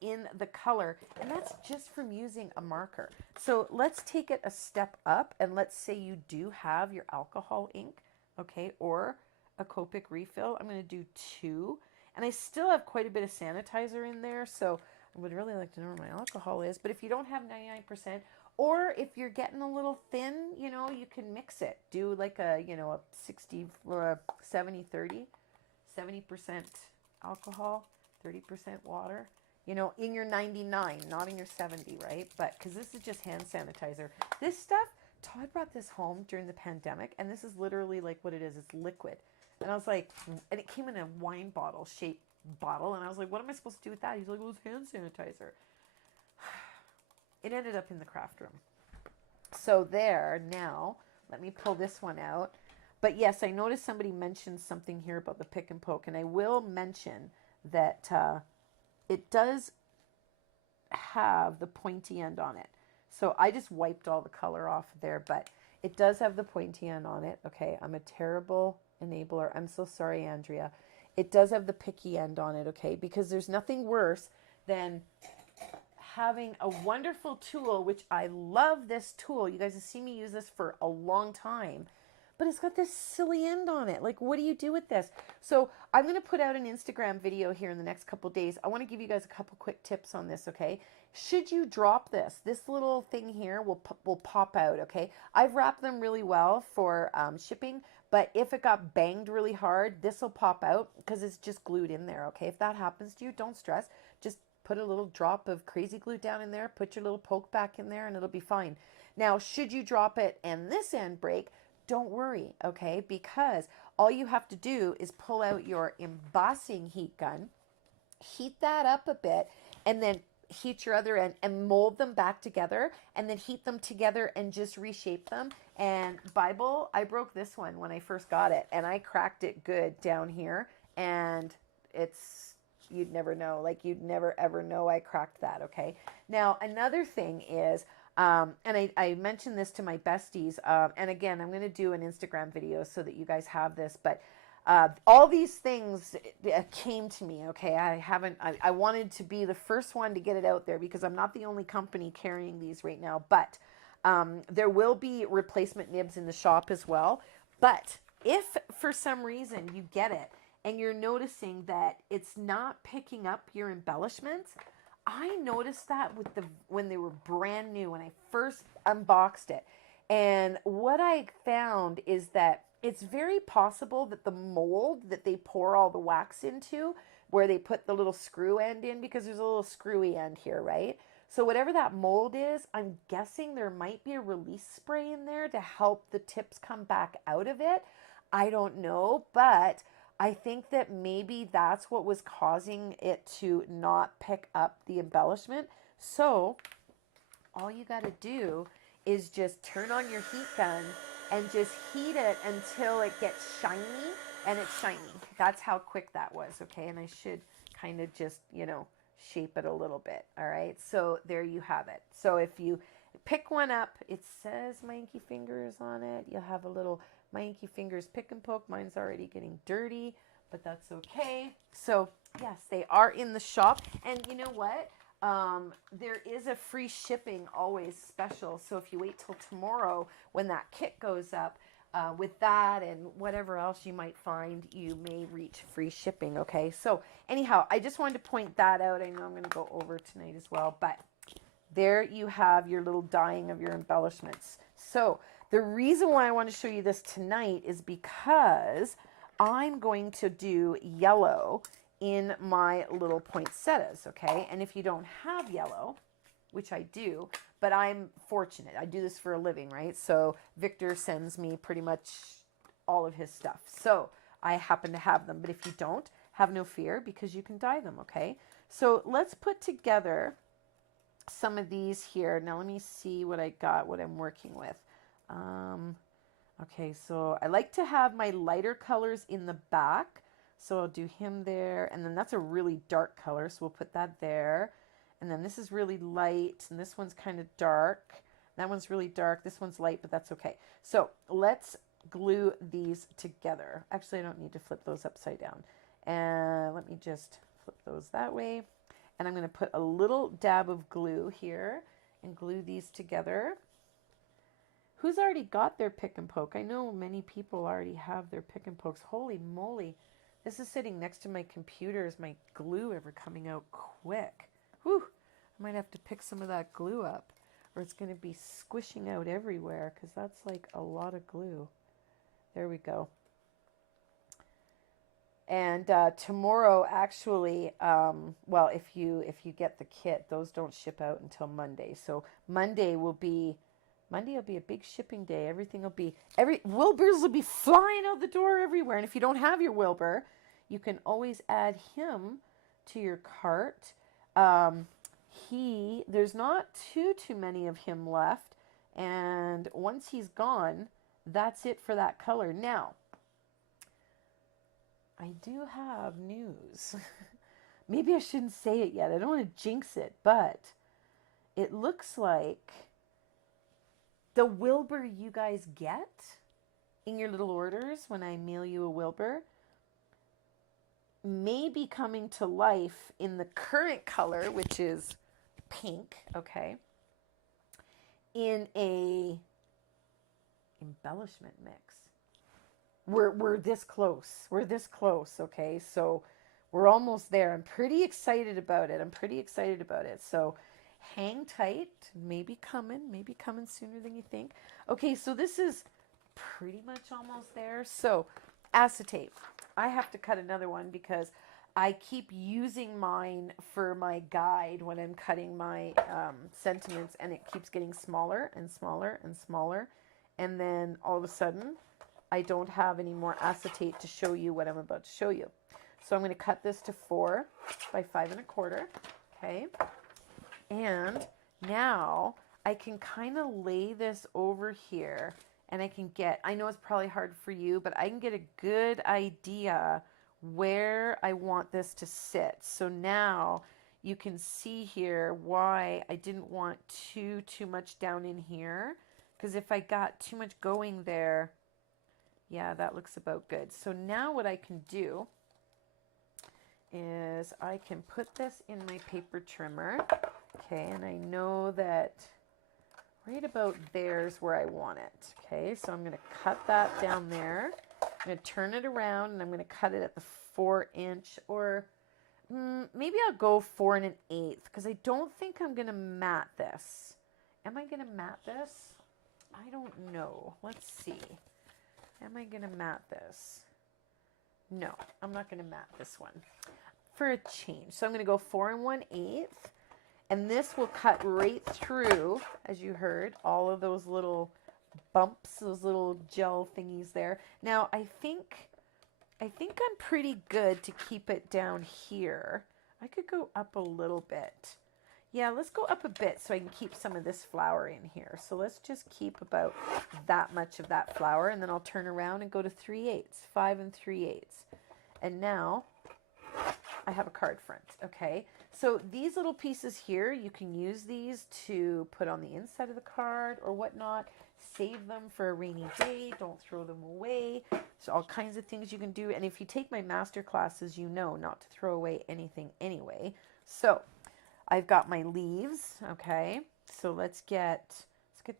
in the color, and that's just from using a marker. So let's take it a step up, and let's say you do have your alcohol ink, okay, or a Copic refill. I'm going to do 2, and I still have quite a bit of sanitizer in there, so I would really like to know where my alcohol is. But if you don't have 99%, or if you're getting a little thin, you know, you can mix it. Do like a, you know, a 60 or a 70-30, 70% alcohol, 30% water, you know, in your 99, not in your 70, right? But because this is just hand sanitizer. This stuff, Todd brought this home during the pandemic, and this is literally like what it is. It's liquid. And I was like, and it came in a wine bottle, shaped bottle, and I was like, what am I supposed to do with that? He's like, well, it's hand sanitizer. It ended up in the craft room. So there, now, let me pull this one out. But yes, I noticed somebody mentioned something here about the pick and poke, and I will mention that it does have the pointy end on it. So I just wiped all the color off there, but it does have the pointy end on it. Okay, I'm a terrible enabler. I'm so sorry, Andrea. It does have the picky end on it, okay? Because there's nothing worse than having a wonderful tool, which I love this tool. You guys have seen me use this for a long time. but it's got this silly end on it. Like, what do you do with this? So I'm going to put out an Instagram video here in the next couple days. I want to give you guys a couple quick tips on this, okay? Should you drop this little thing here will pop out, okay? I've wrapped them really well for shipping, but if it got banged really hard, this will pop out because it's just glued in there, okay? If that happens to you, don't stress. Just put a little drop of crazy glue down in there, put your little poke back in there, and it'll be fine. Now, should you drop it and this end break, don't worry, okay? Because all you have to do is pull out your embossing heat gun, heat that up a bit, and then heat your other end and mold them back together, and then heat them together and just reshape them. And Bible, I broke this one when I first got it, and I cracked it good down here, and it's, you'd never know, like you'd never ever know I cracked that, okay? Now, another thing is, and I mentioned this to my besties, and again, I'm going to do an Instagram video so that you guys have this, but all these things came to me, okay? I wanted to be the first one to get it out there because I'm not the only company carrying these right now, but there will be replacement nibs in the shop as well. But if for some reason you get it and you're noticing that it's not picking up your embellishments, I noticed that with when they were brand new, when I first unboxed it. And what I found is that it's very possible that the mold that they pour all the wax into, where they put the little screw end in, because there's a little screwy end here, right? So whatever that mold is, I'm guessing there might be a release spray in there to help the tips come back out of it. I don't know, but I think that maybe that's what was causing it to not pick up the embellishment. So all you got to do is just turn on your heat gun and just heat it until it gets shiny, and it's shiny. That's how quick that was, okay? And I should kind of just, you know, shape it a little bit, all right? So there you have it. So if you pick one up, it says My Inkie Fingers on it. You'll have a little My Inkie Fingers pick and poke. Mine's already getting dirty, but that's okay. So yes, they are in the shop. And you know what? There is a free shipping always special. So if you wait till tomorrow when that kit goes up, with that and whatever else you might find, you may reach free shipping, okay? So anyhow, I just wanted to point that out. I know I'm going to go over tonight as well, but there you have your little dyeing of your embellishments. So the reason why I want to show you this tonight is because I'm going to do yellow in my little poinsettias, okay? And if you don't have yellow, which I do, but I'm fortunate. I do this for a living, right? So Victor sends me pretty much all of his stuff. So I happen to have them, but if you don't, have no fear because you can dye them, okay? So let's put together some of these here. Now let me see what I got, what I'm working with. Okay, so I like to have my lighter colors in the back. So I'll do him there, and then that's a really dark color, so we'll put that there. And then this is really light, and this one's kind of dark. That one's really dark. This one's light, but that's okay. So let's glue these together. Actually, I don't need to flip those upside down. And let me just flip those that way. And I'm going to put a little dab of glue here and glue these together. Who's already got their pick and poke? I know many people already have their pick and pokes. Holy moly. This is sitting next to my computer. Is my glue ever coming out quick? Whew. I might have to pick some of that glue up, or it's going to be squishing out everywhere because that's like a lot of glue. There we go. And tomorrow, actually, well, if you get the kit, those don't ship out until Monday. So Monday will be a big shipping day. Everything will be, Wilburs will be flying out the door everywhere. And if you don't have your Wilbur, you can always add him to your cart. There's not too many of him left. And once he's gone, that's it for that color. Now, I do have news. Maybe I shouldn't say it yet. I don't want to jinx it, but it looks like the Wilbur you guys get in your little orders when I mail you a Wilbur may be coming to life in the current color, which is pink, okay, in a embellishment mix. we're this close. We're this close, okay? So we're almost there. I'm pretty excited about it. I'm pretty excited about it. So hang tight. Maybe coming sooner than you think. Okay, so this is pretty much almost there. So acetate. I have to cut another one because I keep using mine for my guide when I'm cutting my sentiments, and it keeps getting smaller and smaller and smaller. And then all of a sudden, I don't have any more acetate to show you what I'm about to show you. So I'm going to cut this to 4 by 5 1/4. Okay. And now I can kind of lay this over here, and I can get, I know it's probably hard for you, but I can get a good idea where I want this to sit. So now you can see here why I didn't want too much down in here, because if I got too much going there, yeah, that looks about good. So now what I can do is I can put this in my paper trimmer. Okay, and I know that right about there's where I want it. Okay, so I'm going to cut that down there. I'm going to turn it around, and I'm going to cut it at the 4-inch, or maybe I'll go 4 1/8, because I don't think I'm going to mat this. Am I going to mat this? I don't know. Let's see. Am I going to mat this? No, I'm not going to mat this one for a change. So I'm going to go 4 1/8, and this will cut right through, as you heard, all of those little bumps, those little gel thingies there. Now, I think I'm pretty good to keep it down here. I could go up a little bit. Yeah, let's go up a bit so I can keep some of this flour in here. So let's just keep about that much of that flour, and then I'll turn around and go to 3/8, 5 3/8. And now I have a card front, okay? So these little pieces here, you can use these to put on the inside of the card or whatnot. Save them for a rainy day. Don't throw them away. So all kinds of things you can do. And if you take my master classes, you know not to throw away anything anyway. So I've got my leaves, okay? So let's get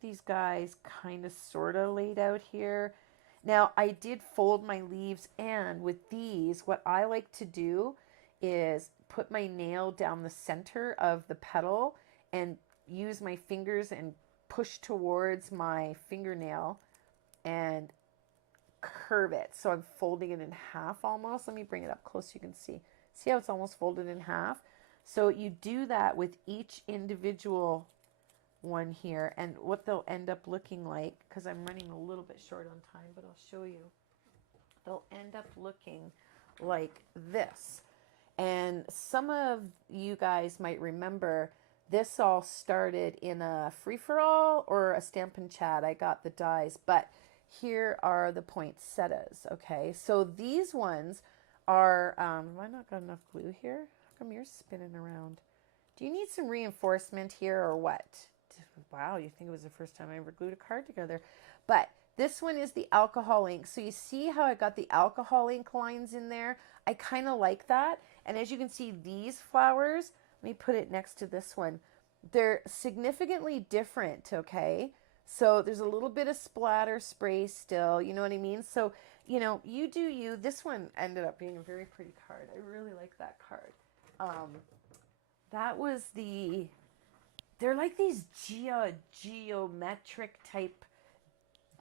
these guys kind of sort of laid out here. Now, I did fold my leaves, and with these, what I like to do is put my nail down the center of the petal and use my fingers and push towards my fingernail and curve it. So I'm folding it in half almost. Let me bring it up close so you can see. See how it's almost folded in half? So you do that with each individual one here, and what they'll end up looking like, because I'm running a little bit short on time, but I'll show you. They'll end up looking like this. And some of you guys might remember this all started in a free-for-all or a Stampin' Chat. I got the dies, but here are the poinsettias, okay? So these ones are, have I not got enough glue here? How come you're spinning around? Do you need some reinforcement here or what? Wow, you think it was the first time I ever glued a card together. But this one is the alcohol ink. So you see how I got the alcohol ink lines in there? I kind of like that. And as you can see, these flowers, let me put it next to this one. They're significantly different, okay? So there's a little bit of splatter spray still, you know what I mean? So, you know, you do you. This one ended up being a very pretty card. I really like that card. That was the, they're like these geometric type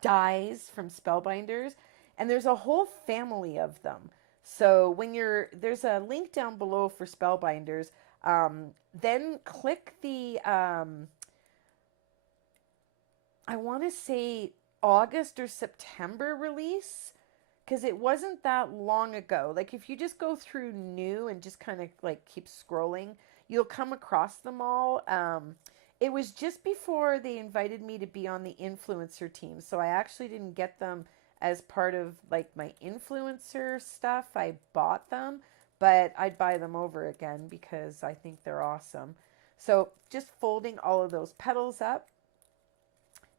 dies from Spellbinders, and there's a whole family of them. So when there's a link down below for Spellbinders, then click the, I want to say August or September release, because it wasn't that long ago. Like if you just go through new and just kind of like keep scrolling, you'll come across them all. It was just before they invited me to be on the influencer team. So I actually didn't get them as part of like my influencer stuff. I bought them, but I'd buy them over again because I think they're awesome. So just folding all of those petals up.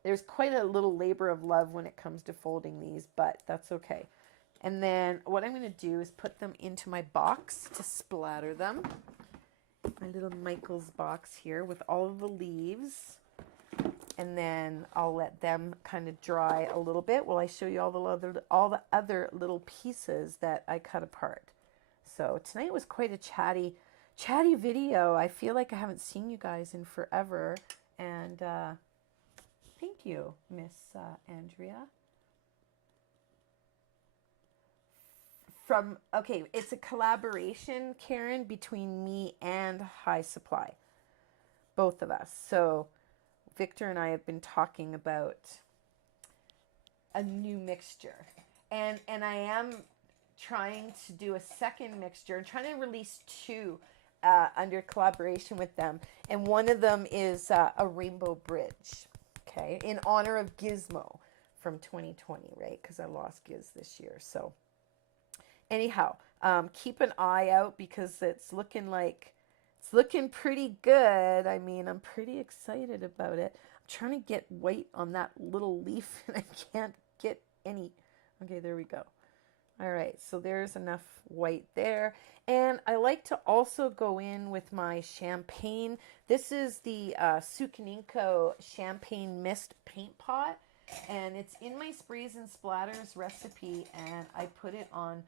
There's quite a little labor of love when it comes to folding these, but that's okay. And then what I'm going to do is put them into my box to splatter them. My little Michael's box here with all of the leaves. And and then I'll let them kind of dry a little bit while I show you all the other little pieces that I cut apart. So tonight was quite a chatty video. I feel like I haven't seen you guys in forever, and thank you, Miss Andrea. Okay, it's a collaboration, Karen, between me and High Supply, both of us. So Victor and I have been talking about a new mixture, and I am trying to do a second mixture, trying to release two under collaboration with them, and one of them is a rainbow bridge, okay, in honor of Gizmo from 2020, right? Because I lost Giz this year. So anyhow, keep an eye out because it's looking pretty good. I mean, I'm pretty excited about it. I'm trying to get white on that little leaf and I can't get any. Okay, there we go. All right, so there's enough white there. And I like to also go in with my champagne. This is the Sukaninko Champagne Mist Paint Pot. And it's in my Sprays and Splatters recipe. And I put it on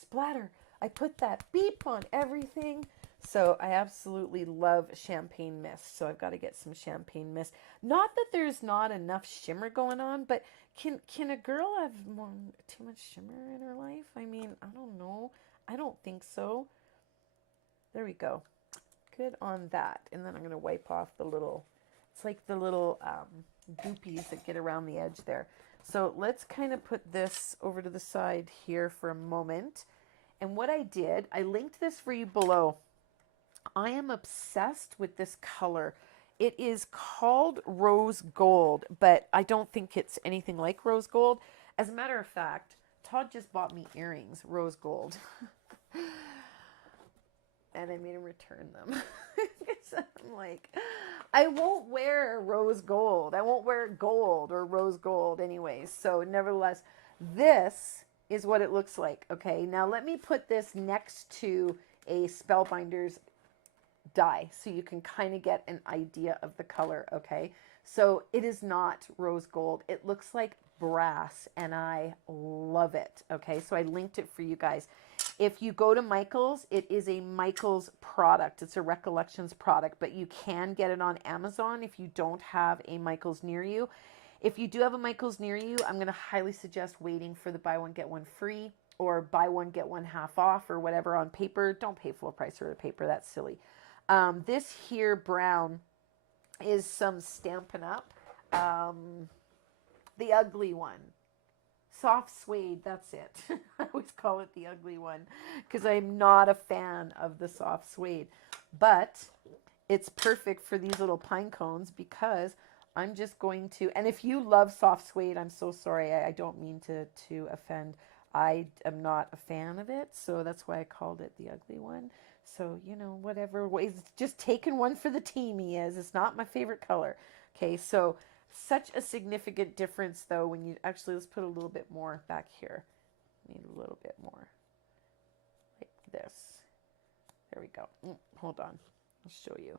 splatter. I put that beep on everything. So I absolutely love champagne mist. So I've got to get some champagne mist. Not that there's not enough shimmer going on, but can a girl have too much shimmer in her life? I mean, I don't know. I don't think so. There we go. Good on that. And then I'm going to wipe off the little, it's like the little goopies that get around the edge there. So let's kind of put this over to the side here for a moment. And what I did, I linked this for you below. I am obsessed with this color. It is called rose gold, but I don't think it's anything like rose gold. As a matter of fact, Todd just bought me earrings, rose gold. And I made him return them. I'm like, I won't wear rose gold. I won't wear gold or rose gold anyways. So nevertheless, this is what it looks like. Okay, now let me put this next to a Spellbinders die so you can kind of get an idea of the color. Okay, so it is not rose gold. It looks like brass and I love it. Okay, so I linked it for you guys. If you go to Michael's, it is a Michael's product. It's a Recollections product, but you can get it on Amazon if you don't have a Michael's near you. If you do have a Michael's near you, I'm going to highly suggest waiting for the buy one get one free or buy one get one half off or whatever on paper. Don't pay full price for the paper. That's silly. This here brown is some Stampin' Up. The ugly one. Soft suede, that's it. I always call it the ugly one because I'm not a fan of the soft suede. But it's perfect for these little pine cones because I'm just going to, and if you love soft suede, I'm so sorry. I don't mean to offend. I am not a fan of it, so that's why I called it the ugly one. So, you know, whatever ways, just taking one for the team he is. It's not my favorite color. Okay, so such a significant difference though when you actually, let's put a little bit more back here. Need a little bit more like this. There we go. Hold on, I'll show you.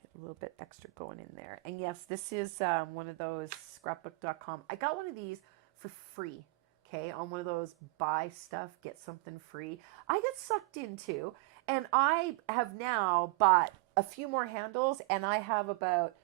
Get a little bit extra going in there. And yes, this is one of those scrapbook.com. I got one of these for free. Okay, on one of those buy stuff, get something free. I get sucked into, and I have now bought a few more handles, and I have about,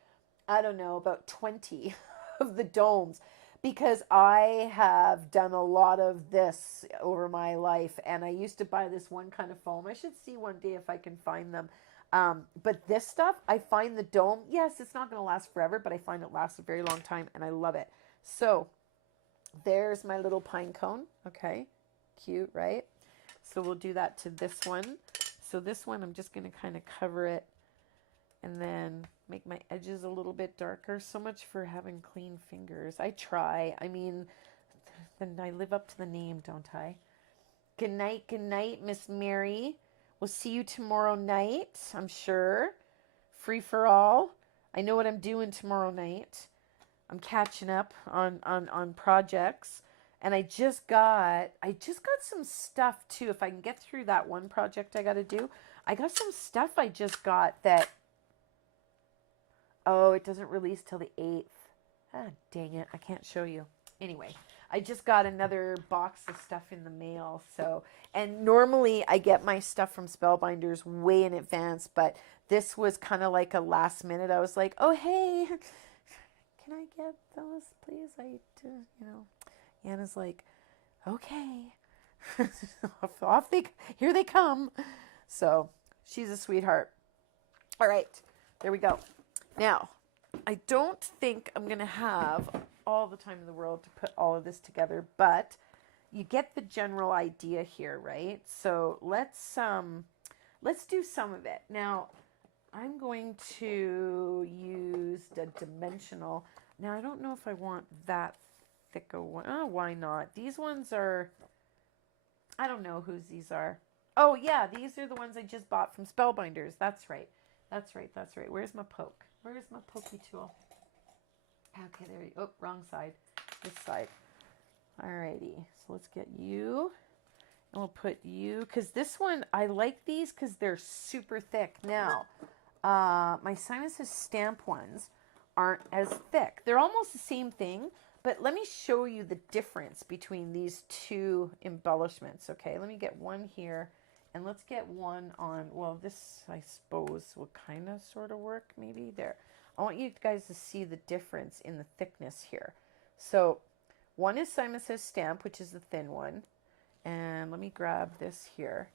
I don't know, about 20 of the domes because I have done a lot of this over my life, and I used to buy this one kind of foam. I should see one day if I can find them. But this stuff, I find the dome, yes, it's not going to last forever, but I find it lasts a very long time, and I love it. So there's my little pine cone. Okay, cute, right? So we'll do that to this one. So this one, I'm just going to kind of cover it and then make my edges a little bit darker. So much for having clean fingers. I try. I mean, then I live up to the name, don't I? Good night, Miss Mary. We'll see you tomorrow night, I'm sure. Free for all. I know what I'm doing tomorrow night. I'm catching up on projects, and I just got some stuff too. If I can get through that one project I got to do, I got some stuff I just got that Oh, it doesn't release till the 8th. Ah, dang it. I can't show you. Anyway, I just got another box of stuff in the mail. So, and normally I get my stuff from Spellbinders way in advance, but this was kind of like a last minute. I was like, oh, hey, can I get those, please? Anna's like, okay. Here they come. So she's a sweetheart. All right, there we go. Now, I don't think I'm going to have all the time in the world to put all of this together, but you get the general idea here, right? So let's do some of it. Now, I'm going to use the dimensional. Now, I don't know if I want that thick a one. Oh, why not? These ones are, I don't know whose these are. Oh, yeah, these are the ones I just bought from Spellbinders. That's right. That's right. That's right. Where's my poke? Where's my pokey tool? Okay, there you go. Oh, wrong side. This side. Alrighty. So let's get you. And we'll put you, because this one, I like these because they're super thick. Now, my Simon's stamp ones aren't as thick. They're almost the same thing, but let me show you the difference between these two embellishments. Okay, let me get one here, and let's get one on, well, this, I suppose, will kind of sort of work, maybe. There. I want you guys to see the difference in the thickness here. So, one is Simon Says Stamp, which is the thin one. And let me grab this here.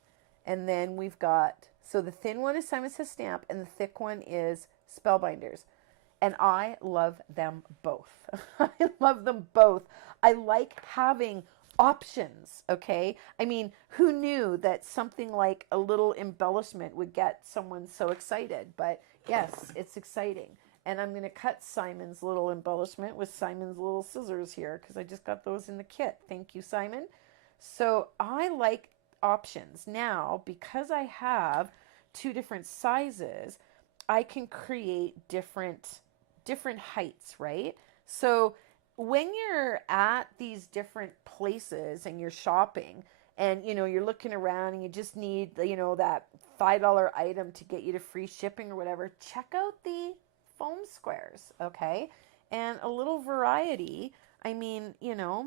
And then we've got, so the thin one is Simon Says Stamp, and the thick one is Spellbinders. And I love them both. I love them both. I like having options, okay? I mean, who knew that something like a little embellishment would get someone so excited? But yes, it's exciting. And I'm going to cut Simon's little embellishment with Simon's little scissors here because I just got those in the kit. Thank you, Simon. So I like options. Now, because I have two different sizes, I can create different heights, right? So when you're at these different places and you're shopping and, you're looking around and you just need, that $5 item to get you to free shipping or whatever, check out the foam squares, okay? And a little variety, I mean, a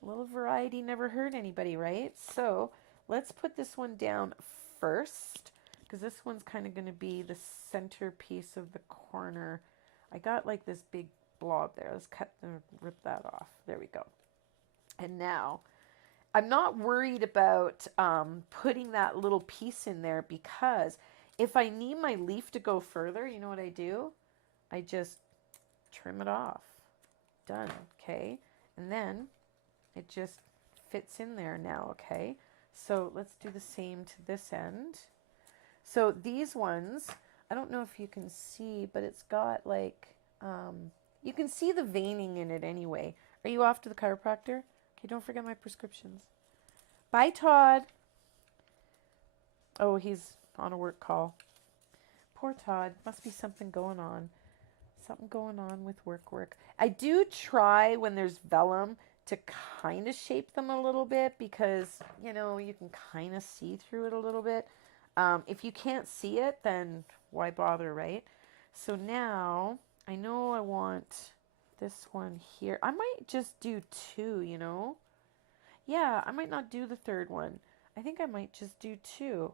little variety never hurt anybody, right? So let's put this one down first because this one's kind of going to be the centerpiece of the corner. I got like this big blob there. Let's rip that off. There we go. And now I'm not worried about putting that little piece in there because if I need my leaf to go further, you know what I do? I just trim it off. Done. Okay. And then it just fits in there now, okay? So let's do the same to this end. So these ones, I don't know if you can see, but it's got like, you can see the veining in it anyway. Are you off to the chiropractor? Okay, don't forget my prescriptions. Bye, Todd. Oh, he's on a work call. Poor Todd. Must be something going on. Something going on with work. I do try when there's vellum to kind of shape them a little bit because, you can kind of see through it a little bit. If you can't see it, then why bother, right? So now I know I want this one here. I might just do two, Yeah, I might not do the third one. I think I might just do two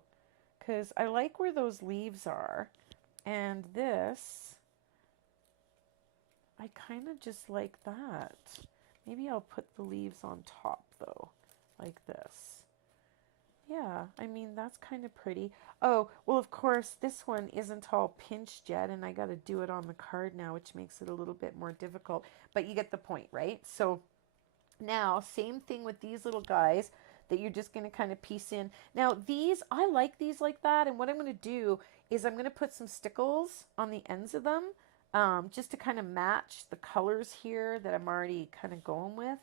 because I like where those leaves are. And this, I kind of just like that. Maybe I'll put the leaves on top though, like this. Yeah, I mean, that's kind of pretty. Oh, well, of course, this one isn't all pinched yet, and I got to do it on the card now, which makes it a little bit more difficult. But you get the point, right? So now, same thing with these little guys that you're just going to kind of piece in. Now, these, I like these like that, and what I'm going to do is I'm going to put some stickles on the ends of them just to kind of match the colors here that I'm already kind of going with.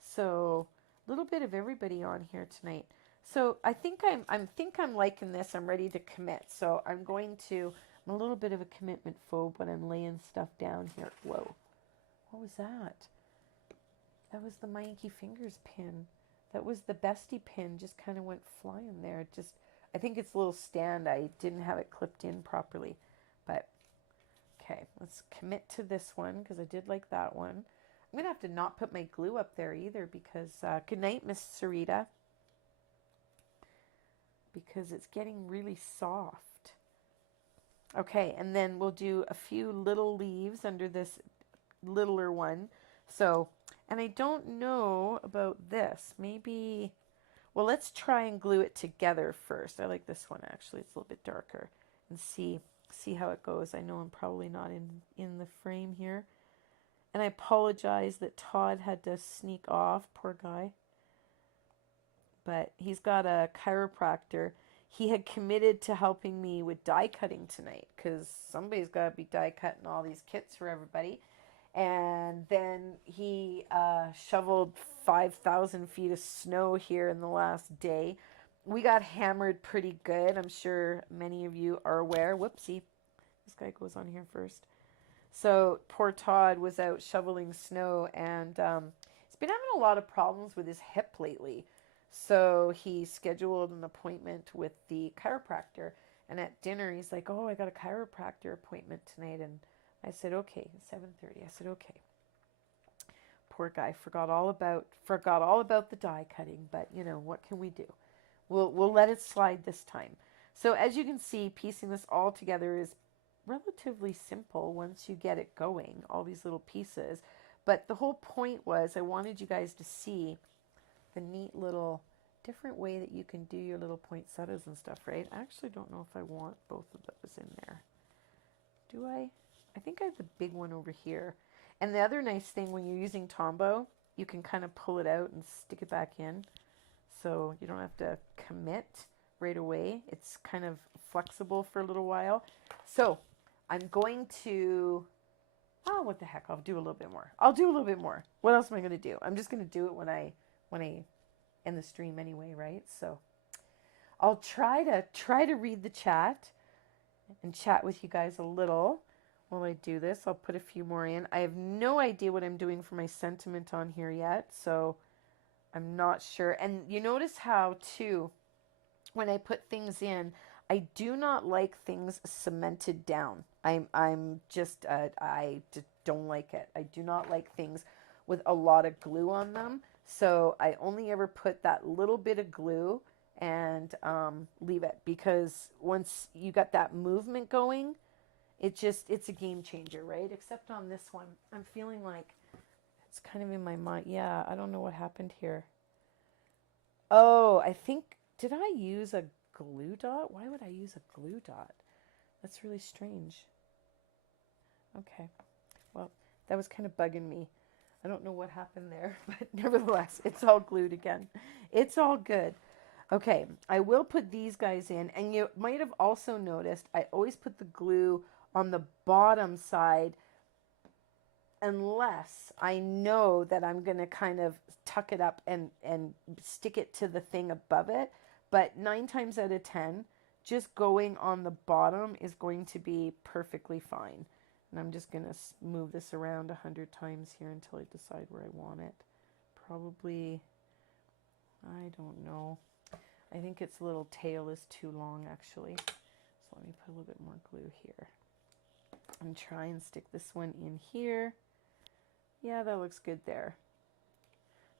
So a little bit of everybody on here tonight. So I think I'm liking this. I'm ready to commit. So I'm a little bit of a commitment phobe when I'm laying stuff down here. Whoa, what was that? That was the My Inkie Fingers pin. That was the bestie pin. Just kind of went flying there. I think it's a little stand. I didn't have it clipped in properly, but. Okay, let's commit to this one because I did like that one. I'm going to have to not put my glue up there either because, good night, Miss Sarita, because it's getting really soft. Okay, and then we'll do a few little leaves under this littler one. So, and I don't know about this. Maybe, well, let's try and glue it together first. I like this one actually. It's a little bit darker. And see how it goes. I know I'm probably not in the frame here. And I apologize that Todd had to sneak off, poor guy. But he's got a chiropractor. He had committed to helping me with die cutting tonight because somebody's got to be die cutting all these kits for everybody. And then he shoveled 5,000 feet of snow here in the last day. We got hammered pretty good. I'm sure many of you are aware. Whoopsie. This guy goes on here first. So poor Todd was out shoveling snow, and he's been having a lot of problems with his hip lately. So he scheduled an appointment with the chiropractor, and at dinner he's like, "Oh, I got a chiropractor appointment tonight." And I said, "Okay, 7:30." I said, "Okay." Poor guy forgot all about the die cutting, but you know, what can we do? We'll let it slide this time. So as you can see, piecing this all together is relatively simple once you get it going, all these little pieces. But the whole point was I wanted you guys to see the neat little different way that you can do your little poinsettias and stuff, right? I actually don't know if I want both of those in there. Do I? I think I have the big one over here. And the other nice thing when you're using Tombow, you can kind of pull it out and stick it back in. So you don't have to commit right away. It's kind of flexible for a little while. So I'm going to, oh, what the heck, I'll do a little bit more. I'll do a little bit more. What else am I going to do? I'm just going to do it when I end the stream anyway, right? So I'll try to read the chat and chat with you guys a little while I do this. I'll put a few more in. I have no idea what I'm doing for my sentiment on here yet, so I'm not sure. And you notice how, too, when I put things in, I do not like things cemented down. I just don't like it. I do not like things with a lot of glue on them. So I only ever put that little bit of glue and leave it, because once you got that movement going, it's a game changer, right? Except on this one, I'm feeling like it's kind of in my mind. Yeah, I don't know what happened here. Oh, I think, did I use a glue dot? Why would I use a glue dot? That's really strange. Okay, well, that was kind of bugging me. I don't know what happened there, but nevertheless, it's all glued again. It's all good. Okay, I will put these guys in, and you might have also noticed I always put the glue on the bottom side unless I know that I'm going to kind of tuck it up and stick it to the thing above it. But 9 times out of 10, just going on the bottom is going to be perfectly fine. And I'm just going to move this around 100 times here until I decide where I want it. Probably, I don't know. I think its little tail is too long, actually. So let me put a little bit more glue here. And try and stick this one in here. Yeah, that looks good there.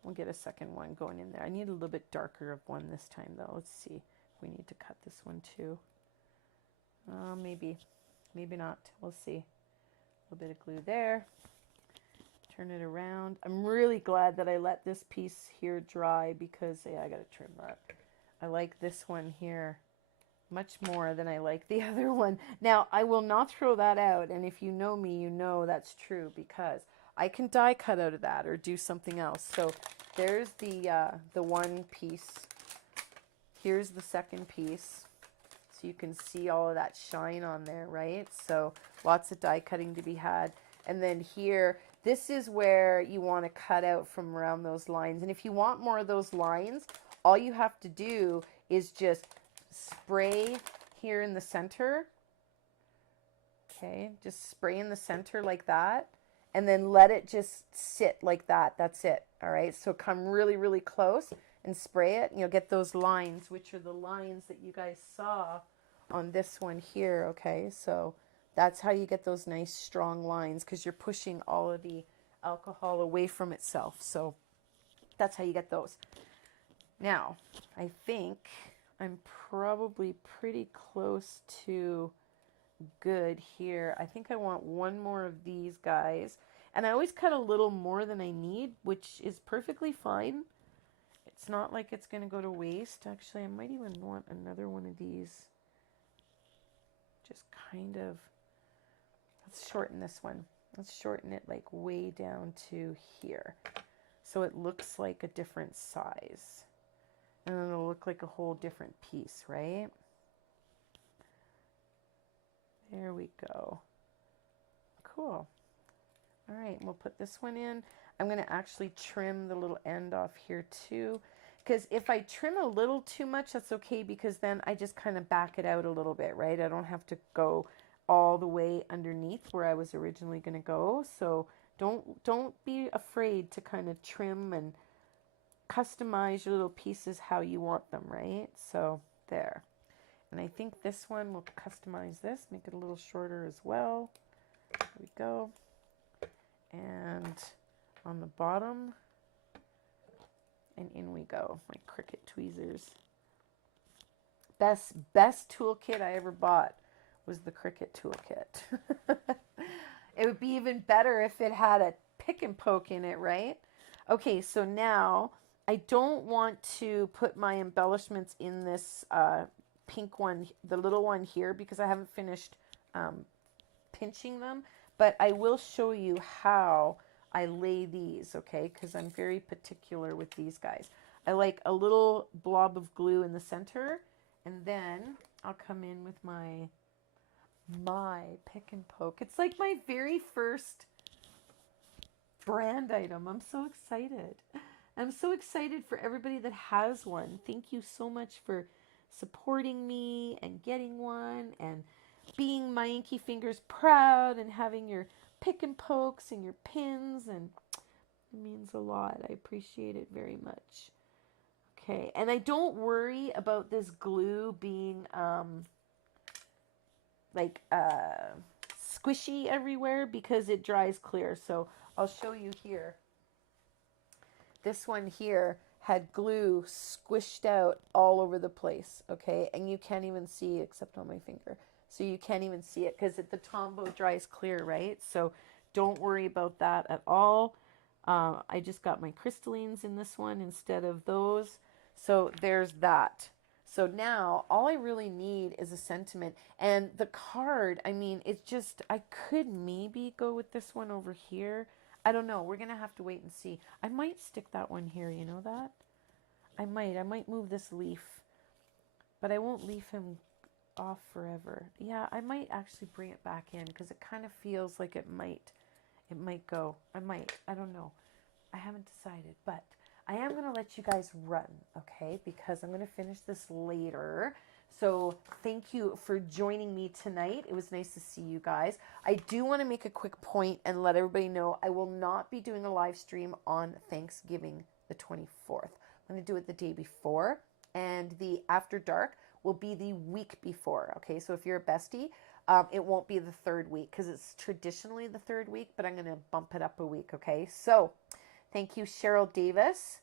We'll get a second one going in there. I need a little bit darker of one this time, though. Let's see if we need to cut this one too. Maybe not. We'll see. A little bit of glue there. Turn it around. I'm really glad that I let this piece here dry because, yeah, I got to trim that. I like this one here much more than I like the other one. Now, I will not throw that out, and if you know me, you know that's true, because I can die cut out of that or do something else. So there's the one piece. Here's the second piece. So you can see all of that shine on there, right? So lots of die cutting to be had. And then here, this is where you want to cut out from around those lines. And if you want more of those lines, all you have to do is just spray here in the center. Okay, just spray in the center like that. And then let it just sit like that. That's it. All right, so come really, really close and spray it. And you'll get those lines, which are the lines that you guys saw on this one here. Okay, so That's how you get those nice strong lines, because you're pushing all of the alcohol away from itself. So that's how you get those. Now, I think I'm probably pretty close to good here. I think I want one more of these guys. And I always cut a little more than I need, which is perfectly fine. It's not like it's going to go to waste. Actually, I might even want another one of these. Just kind of, let's shorten this one. Let's shorten it like way down to here. So it looks like a different size. And then it'll look like a whole different piece, right? There we go. Cool. All right, we'll put this one in. I'm going to actually trim the little end off here too. Because if I trim a little too much, that's okay, because then I just kind of back it out a little bit, right? I don't have to go all the way underneath where I was originally going to go. So don't be afraid to kind of trim and customize your little pieces how you want them, right? So there. And I think this one, we'll customize this, make it a little shorter as well. There we go. And on the bottom, and in we go, my Cricut tweezers. Best toolkit I ever bought was the Cricut toolkit. It would be even better if it had a pick and poke in it, right? Okay, so now I don't want to put my embellishments in this pink one, the little one here, because I haven't finished pinching them, but I will show you how I lay these, okay? Because I'm very particular with these guys. I like a little blob of glue in the center, and then I'll come in with my pick and poke. It's like my very first brand item. I'm so excited. I'm so excited for everybody that has one. Thank you so much for supporting me and getting one and being my Inkie Fingers proud and having your pick and pokes and your pins, and it means a lot. I appreciate it very much. Okay, and I don't worry about this glue being squishy everywhere, because it dries clear. So I'll show you here. This one here had glue squished out all over the place, okay? And you can't even see, except on my finger. So you can't even see it because the Tombow dries clear, right? So don't worry about that at all. I just got my crystallines in this one instead of those. So there's that. So now all I really need is a sentiment. And the card, I mean, it's just, I could maybe go with this one over here. I don't know. We're going to have to wait and see. I might stick that one here. You know that? I might move this leaf, but I won't leave him off forever. Yeah, I might actually bring it back in, because it kind of feels like it might go. I don't know. I haven't decided, but I am going to let you guys run, okay? Because I'm going to finish this later. So thank you for joining me tonight. It was nice to see you guys. I do want to make a quick point and let everybody know I will not be doing a live stream on Thanksgiving the 24th. I'm going to do it the day before, and the After Dark will be the week before, okay? So if you're a bestie, it won't be the third week, because it's traditionally the third week, but I'm going to bump it up a week, okay? So thank you, Cheryl Davis.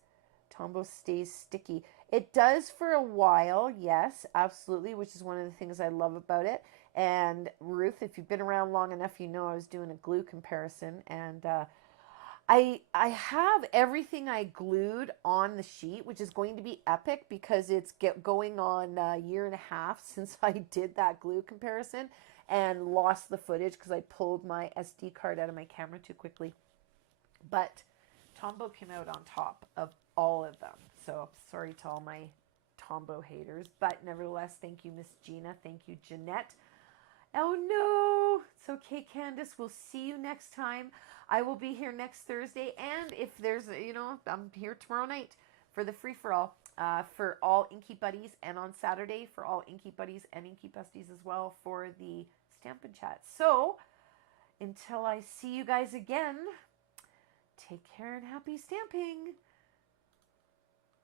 Tombow stays sticky. It does for a while, yes, absolutely, which is one of the things I love about it. And Ruth, if you've been around long enough, you know I was doing a glue comparison, and I have everything I glued on the sheet, which is going to be epic because it's going on a year and a half since I did that glue comparison and lost the footage because I pulled my SD card out of my camera too quickly. But Tombow came out on top of all of them. So sorry to all my Tombow haters, but nevertheless, thank you, Miss Gina. Thank you, Jeanette. Oh no, it's okay, Candace. We'll see you next time. I will be here next Thursday, and if there's, I'm here tomorrow night for the free-for-all for all Inkie Buddies, and on Saturday for all Inkie Buddies and Inkie Besties as well for the Stampin' Chat. So until I see you guys again, take care and happy stamping.